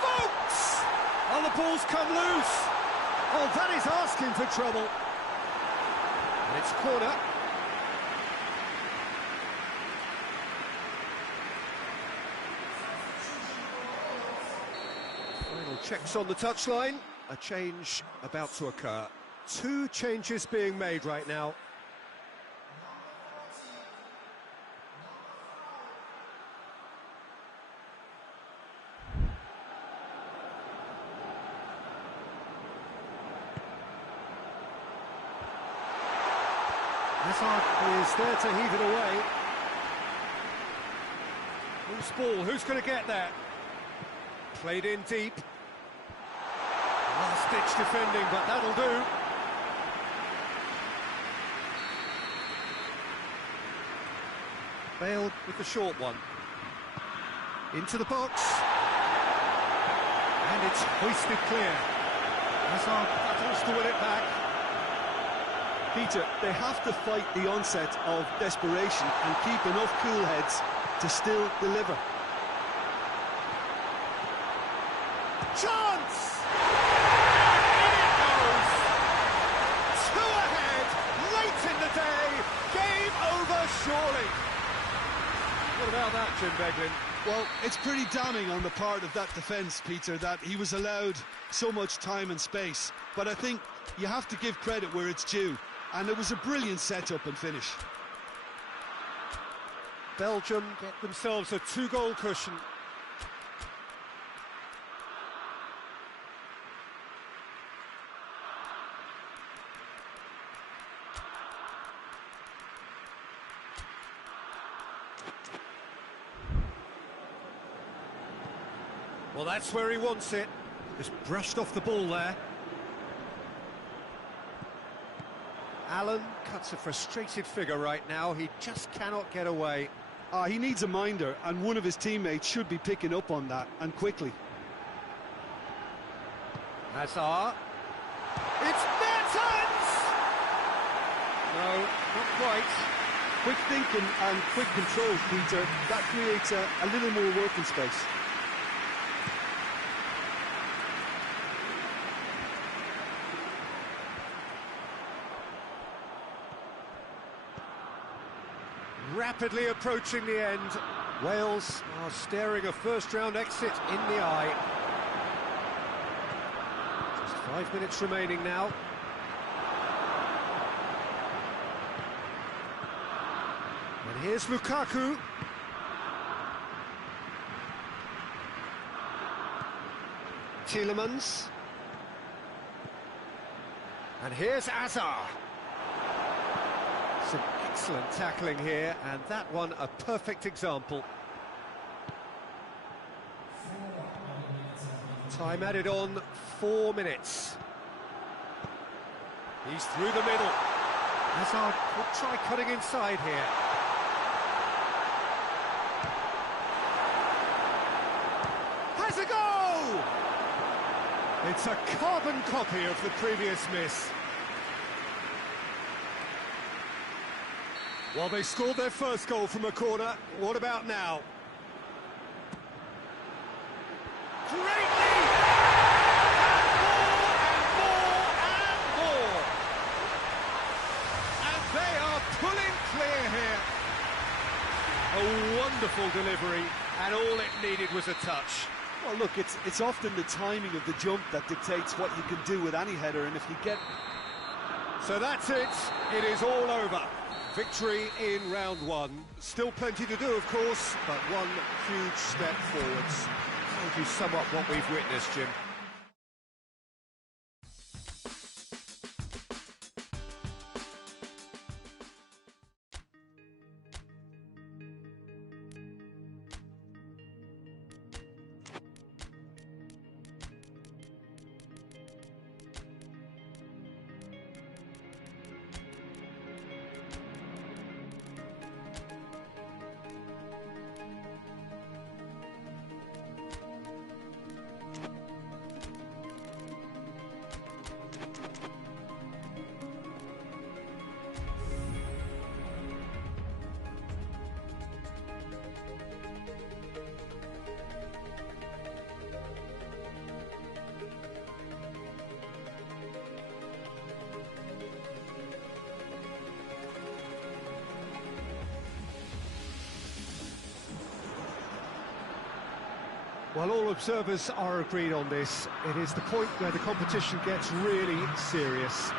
Folks! Oh, the ball's come loose. Oh, that is asking for trouble. And it's corner. Final checks on the touchline. A change about to occur. Two changes being made right now. Hazard is there to heave it away. Loose ball, who's going to get there? Played in deep. Last-ditch defending, but that'll do. Bale with the short one. Into the box. And it's hoisted clear. Hazard battles to win it back. Peter, they have to fight the onset of desperation and keep enough cool heads to still deliver. Chance! And in it goes! Two ahead, late in the day, game over surely. What about that, Jim Beglin? Well, it's pretty damning on the part of that defence, Peter, that he was allowed so much time and space. But I think you have to give credit where it's due. And it was a brilliant setup and finish. Belgium get themselves a two-goal cushion. Well, that's where he wants it. Just brushed off the ball there. Allen cuts a frustrated figure right now. He just cannot get away. He needs a minder, and one of his teammates should be picking up on that, and quickly. Hazard. It's Mertens! No, not quite. Quick thinking and quick control, Peter. That creates a little more working space. Rapidly approaching the end. Wales are staring a first-round exit in the eye. Just 5 minutes remaining now. And here's Lukaku. Tielemans. And here's Hazard. Some excellent tackling here, and that one a perfect example. Time added on, 4 minutes. He's through the middle. Hazard will try cutting inside here. Has a go! It's a carbon copy of the previous miss. Well, they scored their first goal from a corner. What about now? Great lead! And more! And they are pulling clear here. A wonderful delivery, and all it needed was a touch. Well, look, it's often the timing of the jump that dictates what you can do with any header, and if you get... So that's it. It is all over. Victory in round one. Still plenty to do, of course, but one huge step forwards. How do you sum up what we've witnessed, Jim? Well, all observers are agreed on this. It is the point where the competition gets really serious.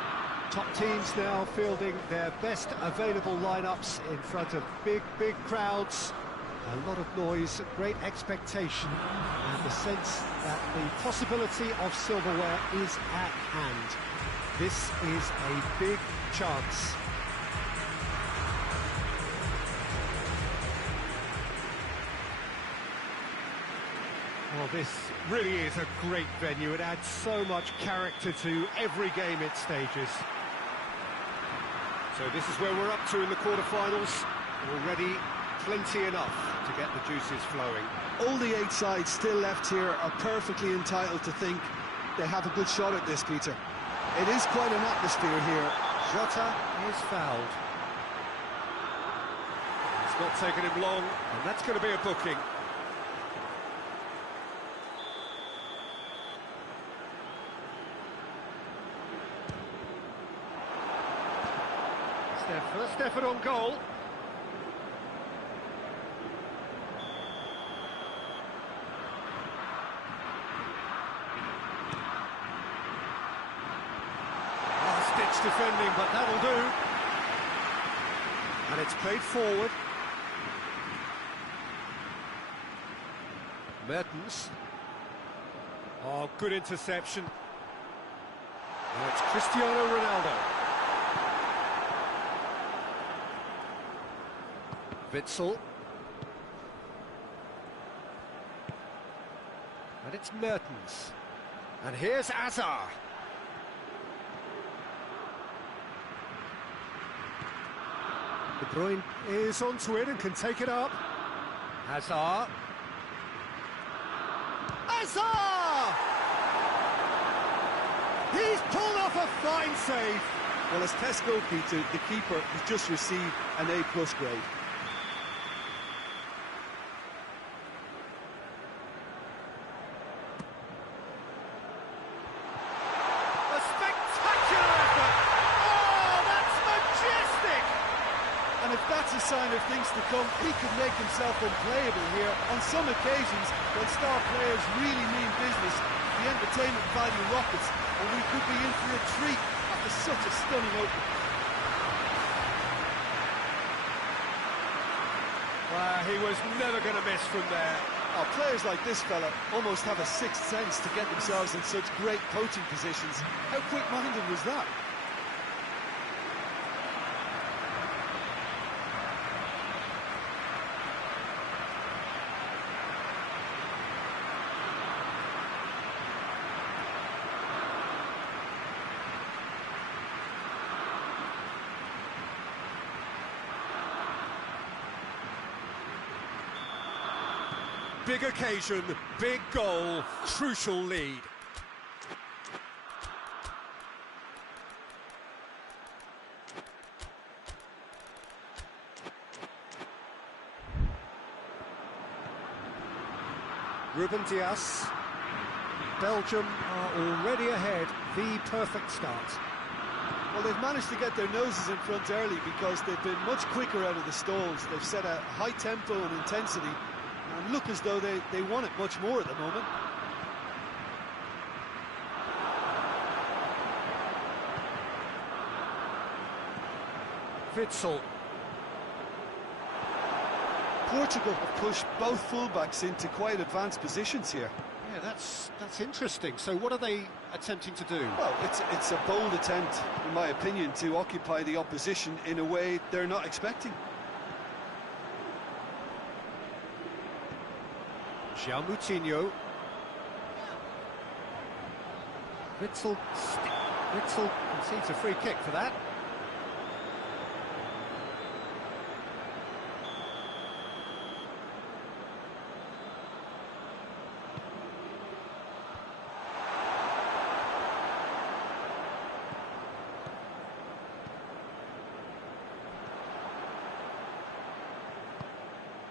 Top teams now fielding their best available lineups in front of big crowds. A lot of noise, great expectation, and the sense that the possibility of silverware is at hand. This is a big chance. Well, this really is a great venue. It adds so much character to every game it stages. So this is where we're up to in the quarter-finals. Already plenty enough to get the juices flowing. All the 8 sides still left here are perfectly entitled to think they have a good shot at this, Peter. It is quite an atmosphere here. Jota is fouled. It's not taken him long, and that's going to be a booking. Their first effort on goal. Last-ditch defending, but that'll do. And it's played forward. Mertens. Oh, good interception. Now it's Cristiano Ronaldo. Witsel. And it's Mertens. And here's Azar. De Bruyne is onto it and can take it up. Hazard. Hazard! He's pulled off a fine save. Well, as test goalkeeper, the keeper has just received an A+ grade. A spectacular effort! Oh, that's majestic! And if that's a sign of things to come, he could make himself unplayable here. On some occasions, when star players really mean business, the entertainment value rockets, and we could be in for a treat after such a stunning opening. Well, he was never going to miss from there. Oh, players like this fella almost have a sixth sense to get themselves in such great coaching positions. How quick-minded was that? Big occasion, big goal, crucial lead. Ruben Dias. Belgium are already ahead, the perfect start. Well, they've managed to get their noses in front early because they've been much quicker out of the stalls. They've set a high tempo and intensity and look as though they want it much more at the moment. Witsel. Portugal have pushed both fullbacks into quite advanced positions here. Yeah, that's interesting. So what are they attempting to do? Well, it's a bold attempt, in my opinion, to occupy the opposition in a way they're not expecting. João Moutinho. Witsel concedes a free kick for that.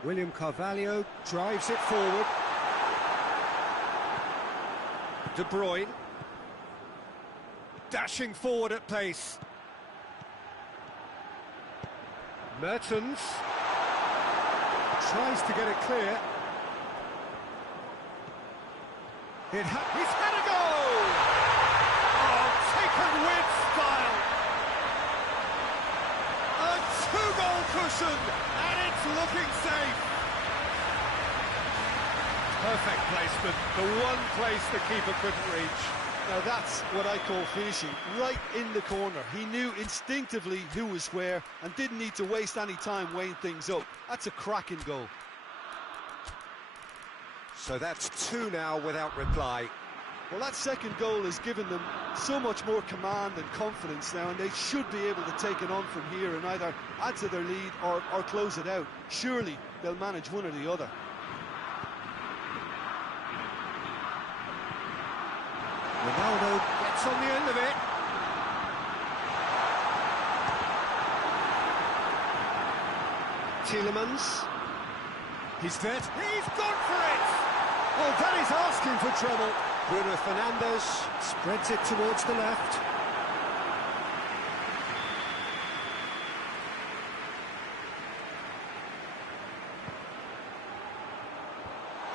William Carvalho drives it forward. De Bruyne. Dashing forward at pace. Mertens. Tries to get it clear. He's had a goal! Oh, taken with style! A two-goal cushion, and it's looking safe. Perfect placement, the one place the keeper couldn't reach. Now that's what I call finishing, right in the corner. He knew instinctively who was where and didn't need to waste any time weighing things up. That's a cracking goal. So that's two now without reply. Well, that second goal has given them so much more command and confidence now, and they should be able to take it on from here and either add to their lead or close it out. Surely they'll manage one or the other. Ronaldo gets on the end of it. Tielemans. He's there. He's gone for it! Well, that is asking for trouble. Bruno Fernandes spreads it towards the left.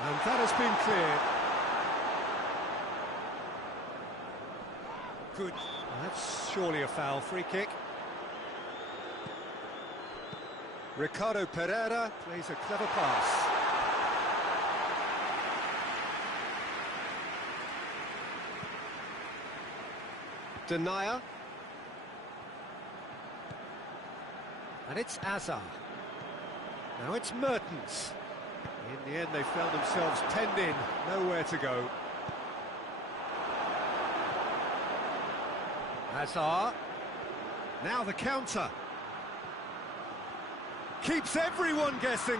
And that has been cleared. Good. That's surely a foul. Free kick. Ricardo Pereira plays a clever pass. Denier. And it's Azar. Now it's Mertens. In the end, they found themselves penned in, nowhere to go. Hazard. Now the counter. Keeps everyone guessing.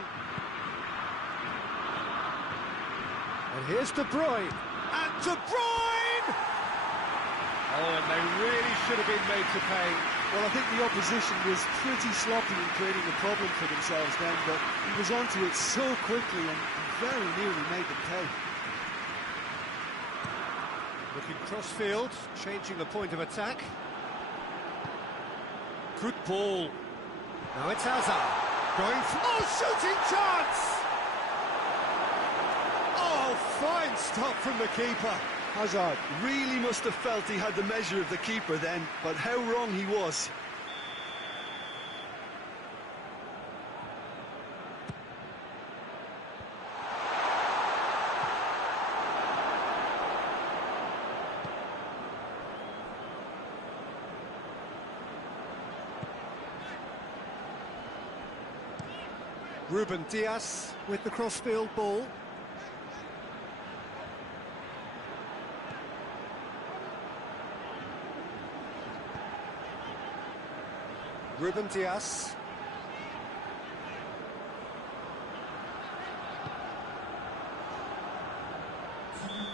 And here's De Bruyne. And De Bruyne! Oh, and they really should have been made to pay. Well, I think the opposition was pretty sloppy in creating a problem for themselves then, but he was onto it so quickly and very nearly made them pay. Looking cross-field, changing the point of attack. Good ball. Now it's Hazard. Going for... Oh, shooting chance! Oh, fine stop from the keeper. Hazard really must have felt he had the measure of the keeper then, but how wrong he was. Ruben Dias with the crossfield ball. Ruben Dias.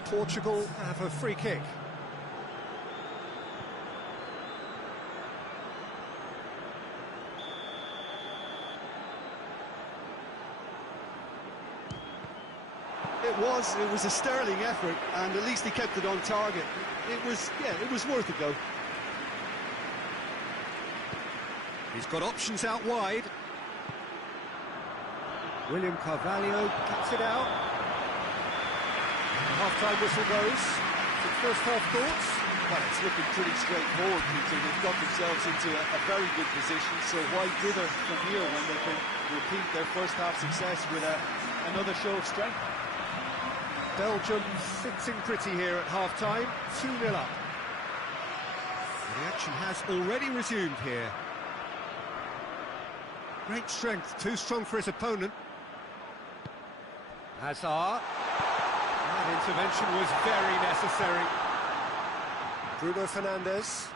Portugal have a free kick. It was a sterling effort, and at least he kept it on target. It was worth a go. He's got options out wide. William Carvalho cuts it out. Half-time whistle goes. First half thoughts? Well, it's looking pretty straightforward, Peter. They've got themselves into a very good position, so why dither from here when they can repeat their first half success with another show of strength? Belgium sitting pretty here at half-time, 2-0 up. The action has already resumed here. Great strength, too strong for his opponent. Hazard. That intervention was very necessary. Bruno Fernandes.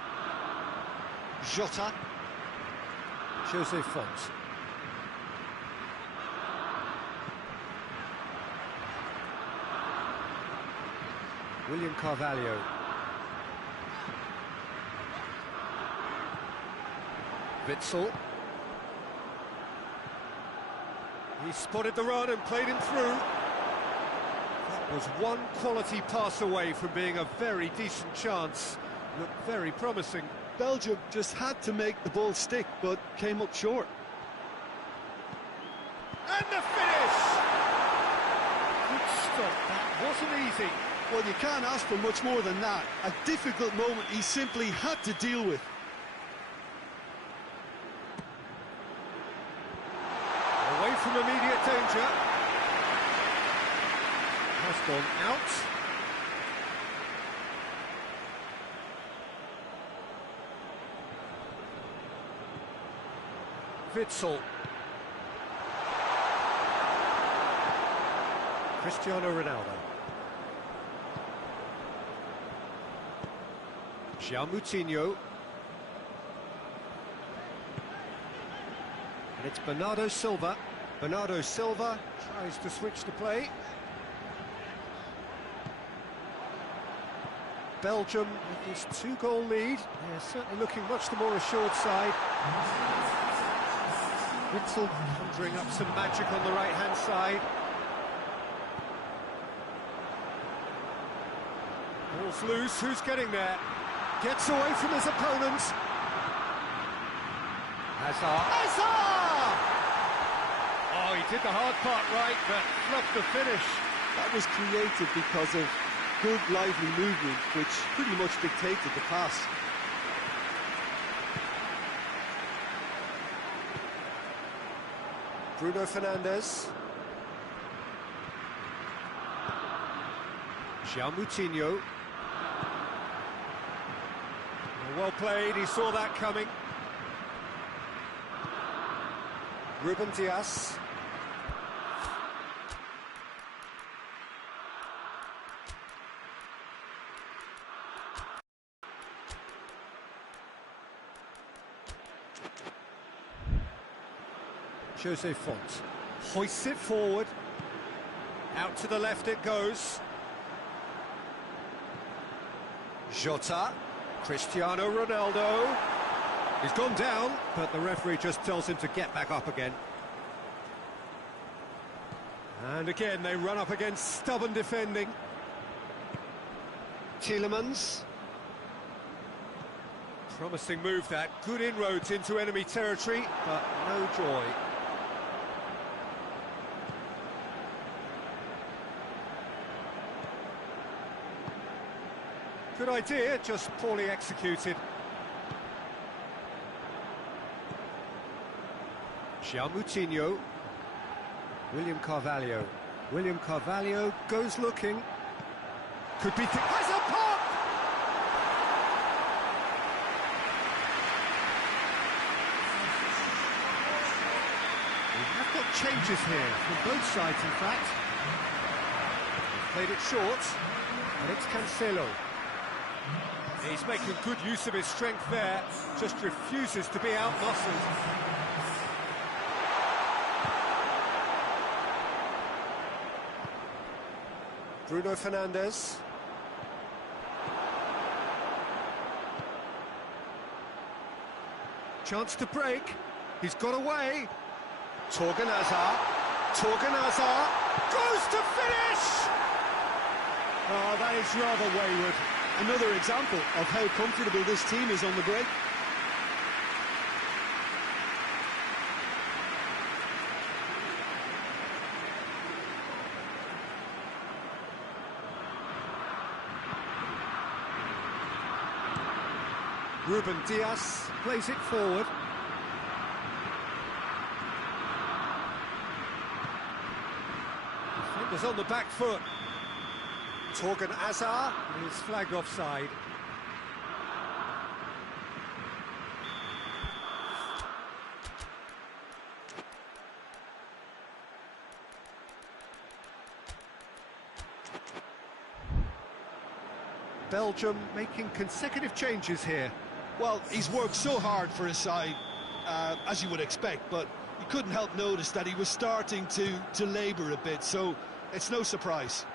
Jota. Jose Font. William Carvalho. Witsel. He spotted the run and played him through. That was one quality pass away from being a very decent chance. Looked very promising. Belgium just had to make the ball stick, but came up short. And the finish! Good stop, that wasn't easy. Well, you can't ask for much more than that. A difficult moment he simply had to deal with. Away from immediate danger. Has gone out. Witsel. Cristiano Ronaldo. Moutinho. And it's Bernardo Silva. Bernardo Silva tries to switch the play. Belgium with this 2-goal lead. They're certainly looking much the more assured side. Witsel conjuring up some magic on the right-hand side. Ball's loose, who's getting there? Gets away from his opponent. Hazard. Hazard! Oh, he did the hard part right, but fluffed the finish. That was created because of good, lively movement, which pretty much dictated the pass. Bruno Fernandes. Moutinho. Well played, he saw that coming. Ruben Dias. Jose Font hoists it forward. Out to the left it goes. Jota, Cristiano Ronaldo. He's gone down, but the referee just tells him to get back up again. And again, they run up against stubborn defending. Tielemans. Promising move that, good inroads into enemy territory, but no joy. Good idea, just poorly executed. João Moutinho. William Carvalho. William Carvalho goes looking. Could be... Has a pop! We have got changes here, from both sides in fact. Played it short, and it's Cancelo. He's making good use of his strength there, just refuses to be out-muscled. Bruno Fernandes. Chance to break. He's got away. Torgan Hazard. Torgan Hazard goes to finish! Oh, that is rather wayward. Another example of how comfortable this team is on the break. Ruben Dias plays it forward. Defenders on the back foot. Torgan Hazard is flagged offside. Belgium making consecutive changes here. Well, he's worked so hard for his side, as you would expect, but you couldn't help notice that he was starting to labour a bit, so it's no surprise.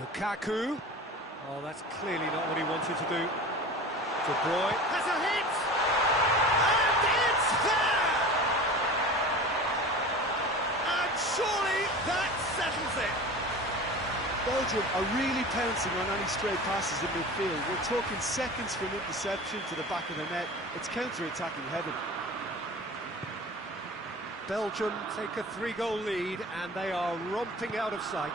Lukaku. Oh, that's clearly not what he wanted to do. De Bruyne has a hit! And it's there! And surely that settles it! Belgium are really pouncing on any stray passes in midfield. We're talking seconds from interception to the back of the net. It's counter-attacking heaven. Belgium take a 3-goal lead and they are romping out of sight.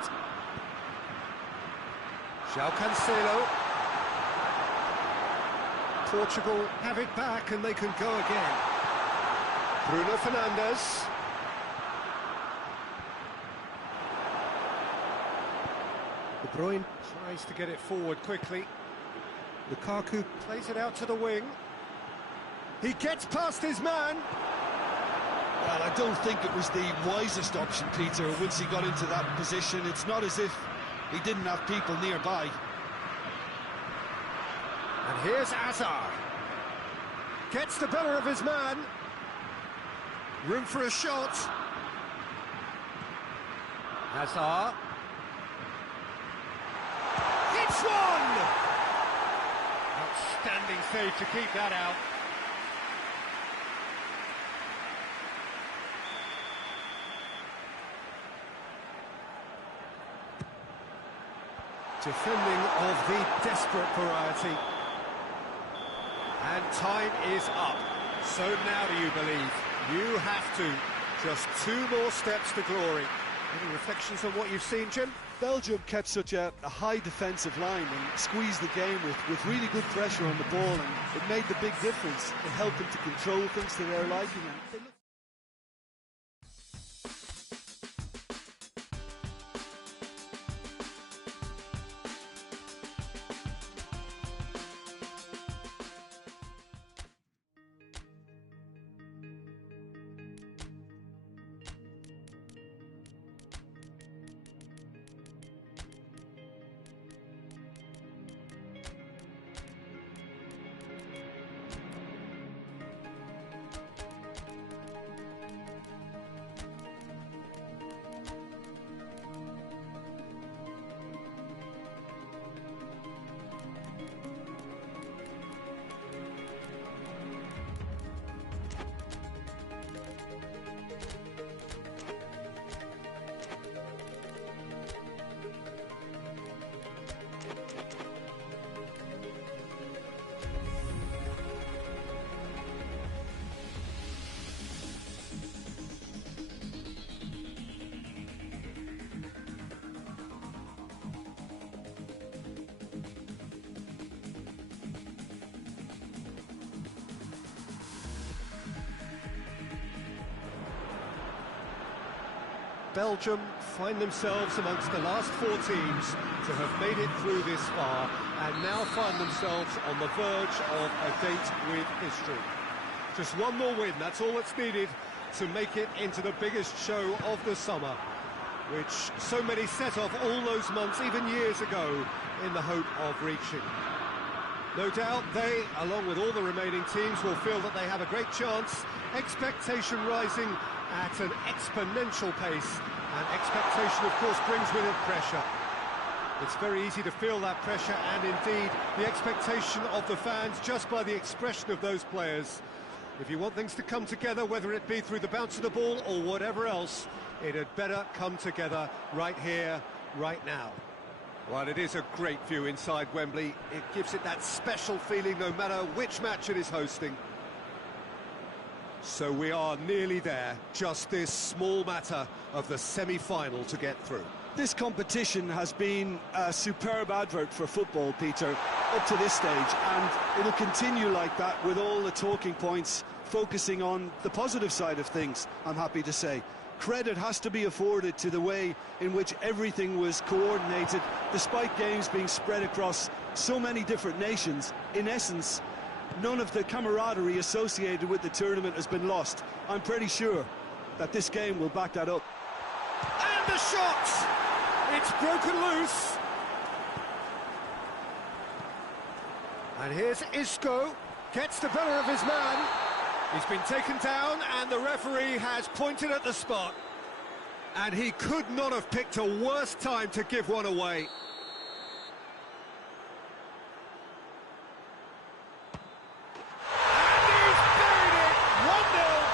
João Cancelo. Portugal have it back and they can go again. Bruno Fernandes. De Bruyne tries to get it forward quickly. Lukaku plays it out to the wing. He gets past his man. Well, I don't think it was the wisest option, Peter, once he got into that position. It's not as if he didn't have people nearby. And here's Hazard. Gets the better of his man. Room for a shot. Hazard. It's one! Outstanding save to keep that out. Defending of the desperate variety. And time is up. So now do you believe? You have to. Just 2 more steps to glory. Any reflections on what you've seen, Jim? Belgium kept such a high defensive line and squeezed the game with really good pressure on the ball, and it made the big difference. It helped them to control things to their liking. Belgium find themselves amongst the last four teams to have made it through this far, and now find themselves on the verge of a date with history. Just one more win, that's all that's needed to make it into the biggest show of the summer, which so many set off all those months, even years ago, in the hope of reaching. No doubt they, along with all the remaining teams, will feel that they have a great chance, expectation rising at an exponential pace, and expectation, of course, brings with it pressure. It's very easy to feel that pressure, and indeed the expectation of the fans just by the expression of those players. If you want things to come together, whether it be through the bounce of the ball or whatever else, it had better come together right here, right now. While it is a great view inside Wembley, it gives it that special feeling no matter which match it is hosting. So we are nearly there, just this small matter of the semi-final to get through. This competition has been a superb advert for football, Peter, up to this stage, and it'll continue like that with all the talking points focusing on the positive side of things, I'm happy to say. Credit has to be afforded to the way in which everything was coordinated, despite games being spread across so many different nations. In essence, none of the camaraderie associated with the tournament has been lost. I'm pretty sure that this game will back that up. And the shot! It's broken loose. And here's Isco, gets the better of his man. He's been taken down and the referee has pointed at the spot. And he could not have picked a worse time to give one away. And he's buried it! 1-0.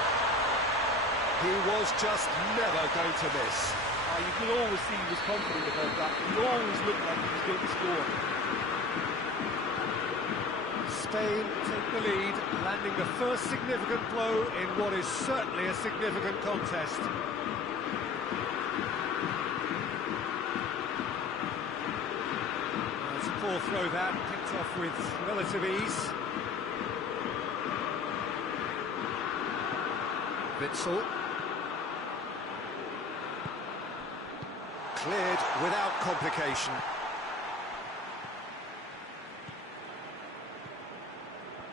He was just never going to miss. You could always see he was confident about that. He always looked like he was going to score. Spain take the lead, landing the first significant blow in what is certainly a significant contest. It's a poor throw that, picked off with relative ease. Witsel. Cleared without complication.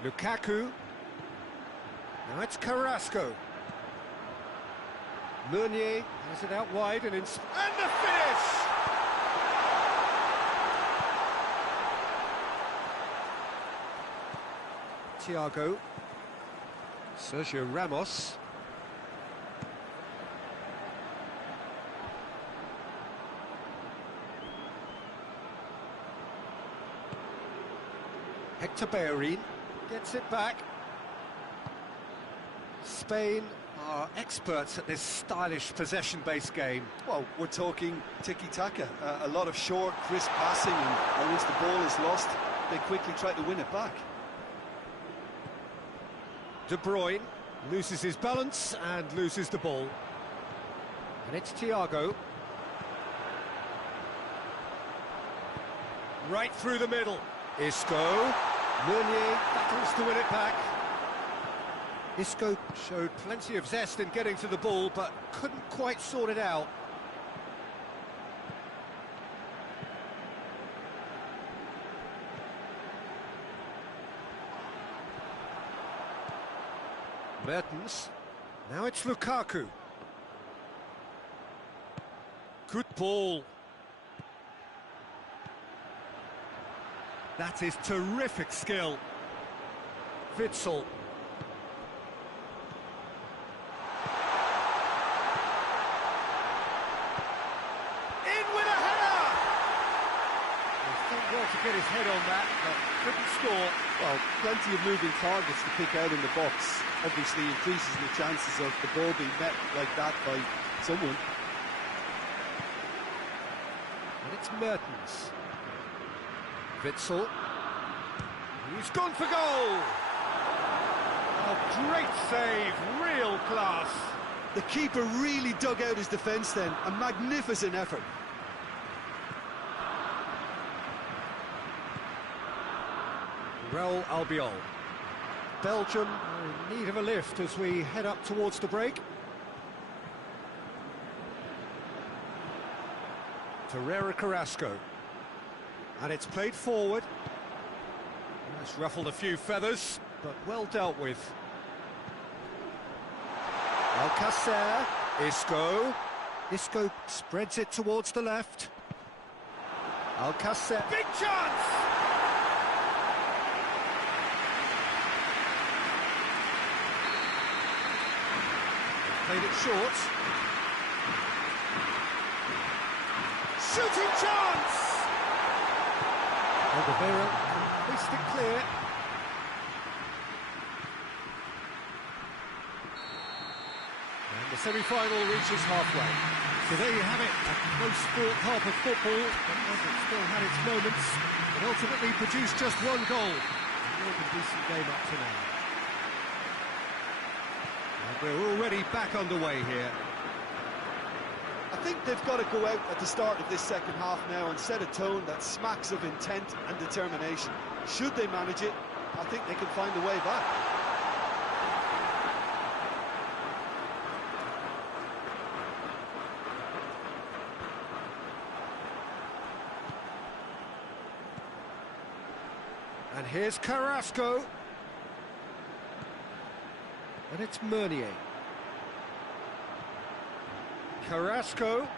Lukaku. Now it's Carrasco. Meunier has it out wide and the finish! Thiago. Sergio Ramos. Hector Bellerin gets it back. Spain are experts at this stylish possession-based game. Well, we're talking tiki-taka, a lot of short, crisp passing, and once the ball is lost, they quickly try to win it back. De Bruyne loses his balance and loses the ball. And it's Thiago. Right through the middle. Isco. Meunier battles to win it back. Isco showed plenty of zest in getting to the ball, but couldn't quite sort it out. Mertens. Now it's Lukaku. Good ball. That is terrific skill. Witsel. In with a header! He's done well to get his head on that, but couldn't score. Well, plenty of moving targets to pick out in the box. Obviously increases the chances of the ball being met like that by someone. And it's Mertens. Witsel. He's gone for goal! A great save, real class. The keeper really dug out his defence then. A magnificent effort. Raul Albiol. Belgium are in need of a lift as we head up towards the break. Torreira Carrasco. And it's played forward. It's ruffled a few feathers, but well dealt with. Alcacer, Isco. Isco spreads it towards the left. Alcacer, big chance! Played it short. Shooting chance! Oliveira hoist it clear. And the semi-final reaches halfway. So there you have it, a close-fought half of football that still had its moments, but ultimately produced just one goal. A really decent game up to now. And we're already back underway here. I think they've got to go out at the start of this second half now and set a tone that smacks of intent and determination. Should they manage it, I think they can find a way back. And here's Carrasco. And it's Meunier. Carrasco.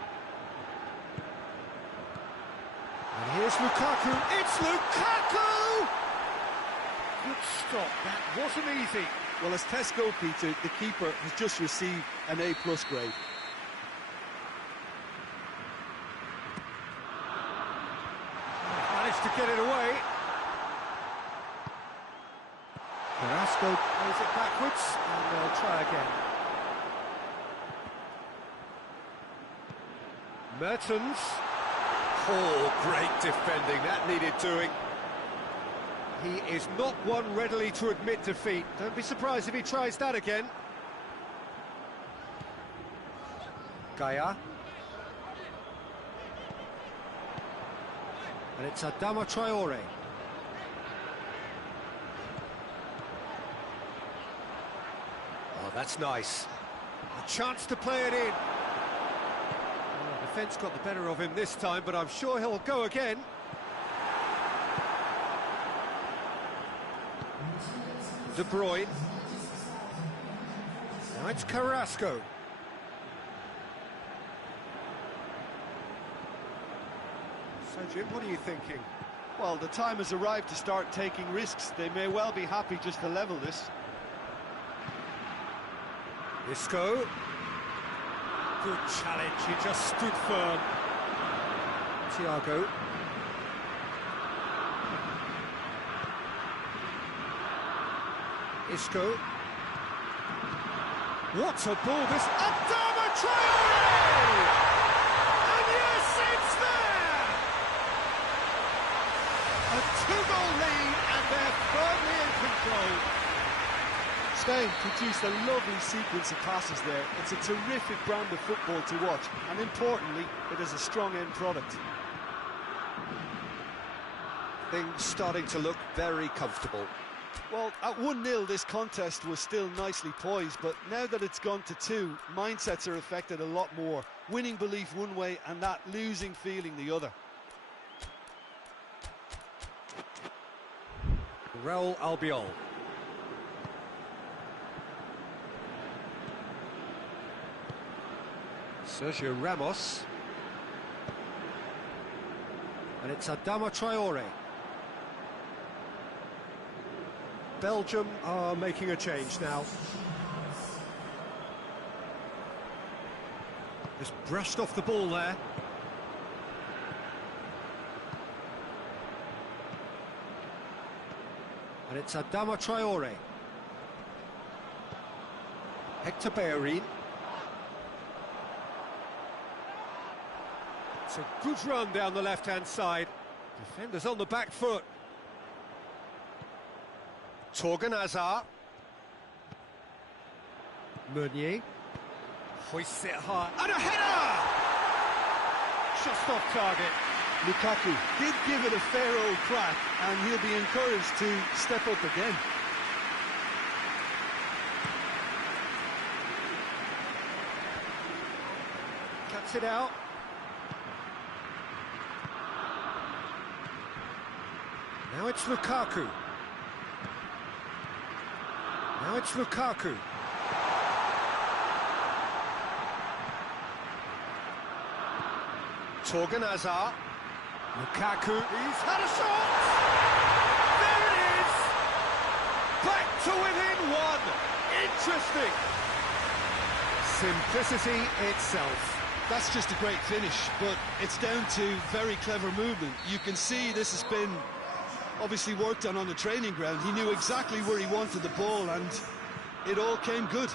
And here's Lukaku. It's Lukaku! Good stop. That wasn't easy. Well, as tests go, Peter, the keeper has just received an A+ grade. Managed to get it away. Carrasco plays it backwards, and they'll try again. Mertens. Oh, great defending, that needed doing. He is not one readily to admit defeat. Don't be surprised if he tries that again. Gaia. And it's Adama Traore. Oh, that's nice. A chance to play it in. Well, the defence got the better of him this time, but I'm sure he'll go again. De Bruyne. Now it's Carrasco. So, Jim, what are you thinking? Well, the time has arrived to start taking risks. They may well be happy just to level this. Isco. Good challenge, he just stood firm. Thiago. Isco. What a ball this... Adama Traore! And yes, it's there! A two-goal lead, and they're firmly in control. Spain produced a lovely sequence of passes there. It's a terrific brand of football to watch, and importantly, it is a strong end product. Things starting to look very comfortable. Well, at 1-0 this contest was still nicely poised, but now that it's gone to 2, mindsets are affected a lot more. Winning belief one way and that losing feeling the other. Raul Albiol. Sergio Ramos. And it's Adama Traore. Belgium are making a change now. Just brushed off the ball there. And it's Adama Traore. Hector Bellerin. It's a good run down the left-hand side. Defenders on the back foot. Torgan Hazard. Meunier. Hoists it high. And a header! Just off target. Lukaku did give it a fair old crack, and he'll be encouraged to step up again. Cuts it out. Now it's Lukaku. Now it's Lukaku. Torgan Hazard. Lukaku. He's had a shot! There it is! Back to within one! Interesting! Simplicity itself. That's just a great finish, but it's down to very clever movement. You can see this has been obviously worked on the training ground. He knew exactly where he wanted the ball, and it all came good.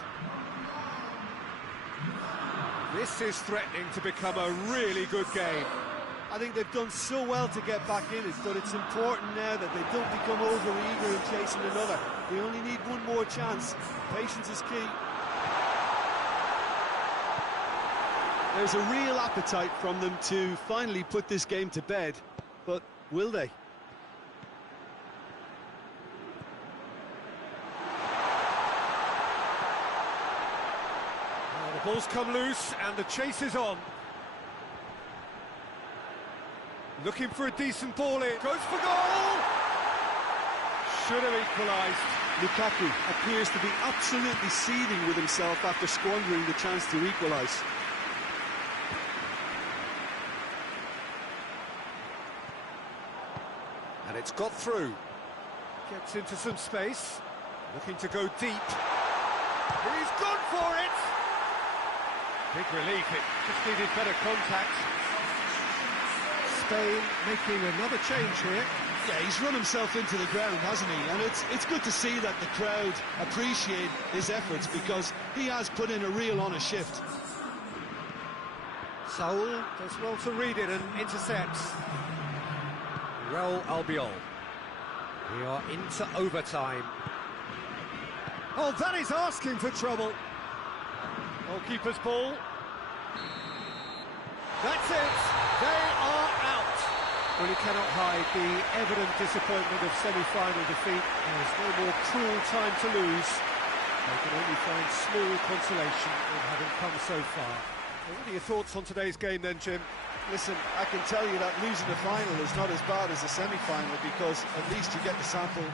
This is threatening to become a really good game. I think they've done so well to get back in it, but it's important now that they don't become over-eager and chasing another. They only need one more chance. Patience is key. There's a real appetite from them to finally put this game to bed, but will they? Well, the ball's come loose and the chase is on. Looking for a decent ball in. Goes for goal! Should have equalised. Lukaku appears to be absolutely seething with himself after squandering the chance to equalise. And it's got through. Gets into some space. Looking to go deep. He's gone for it! Big relief, it just needed better contact. Spain making another change here. Yeah, he's run himself into the ground, hasn't he? And it's good to see that the crowd appreciate his efforts, because he has put in a real honest shift. Saul does well to read it and intercepts. Real Albiol. We are into overtime. Oh, that is asking for trouble. Goalkeeper's ball. That's it. They are out. Well, you cannot hide the evident disappointment of semi-final defeat. There's no more cruel time to lose. They can only find small consolation in having come so far. Well, what are your thoughts on today's game then, Jim? Listen, I can tell you that losing the final is not as bad as the semi-final, because at least you get the sample.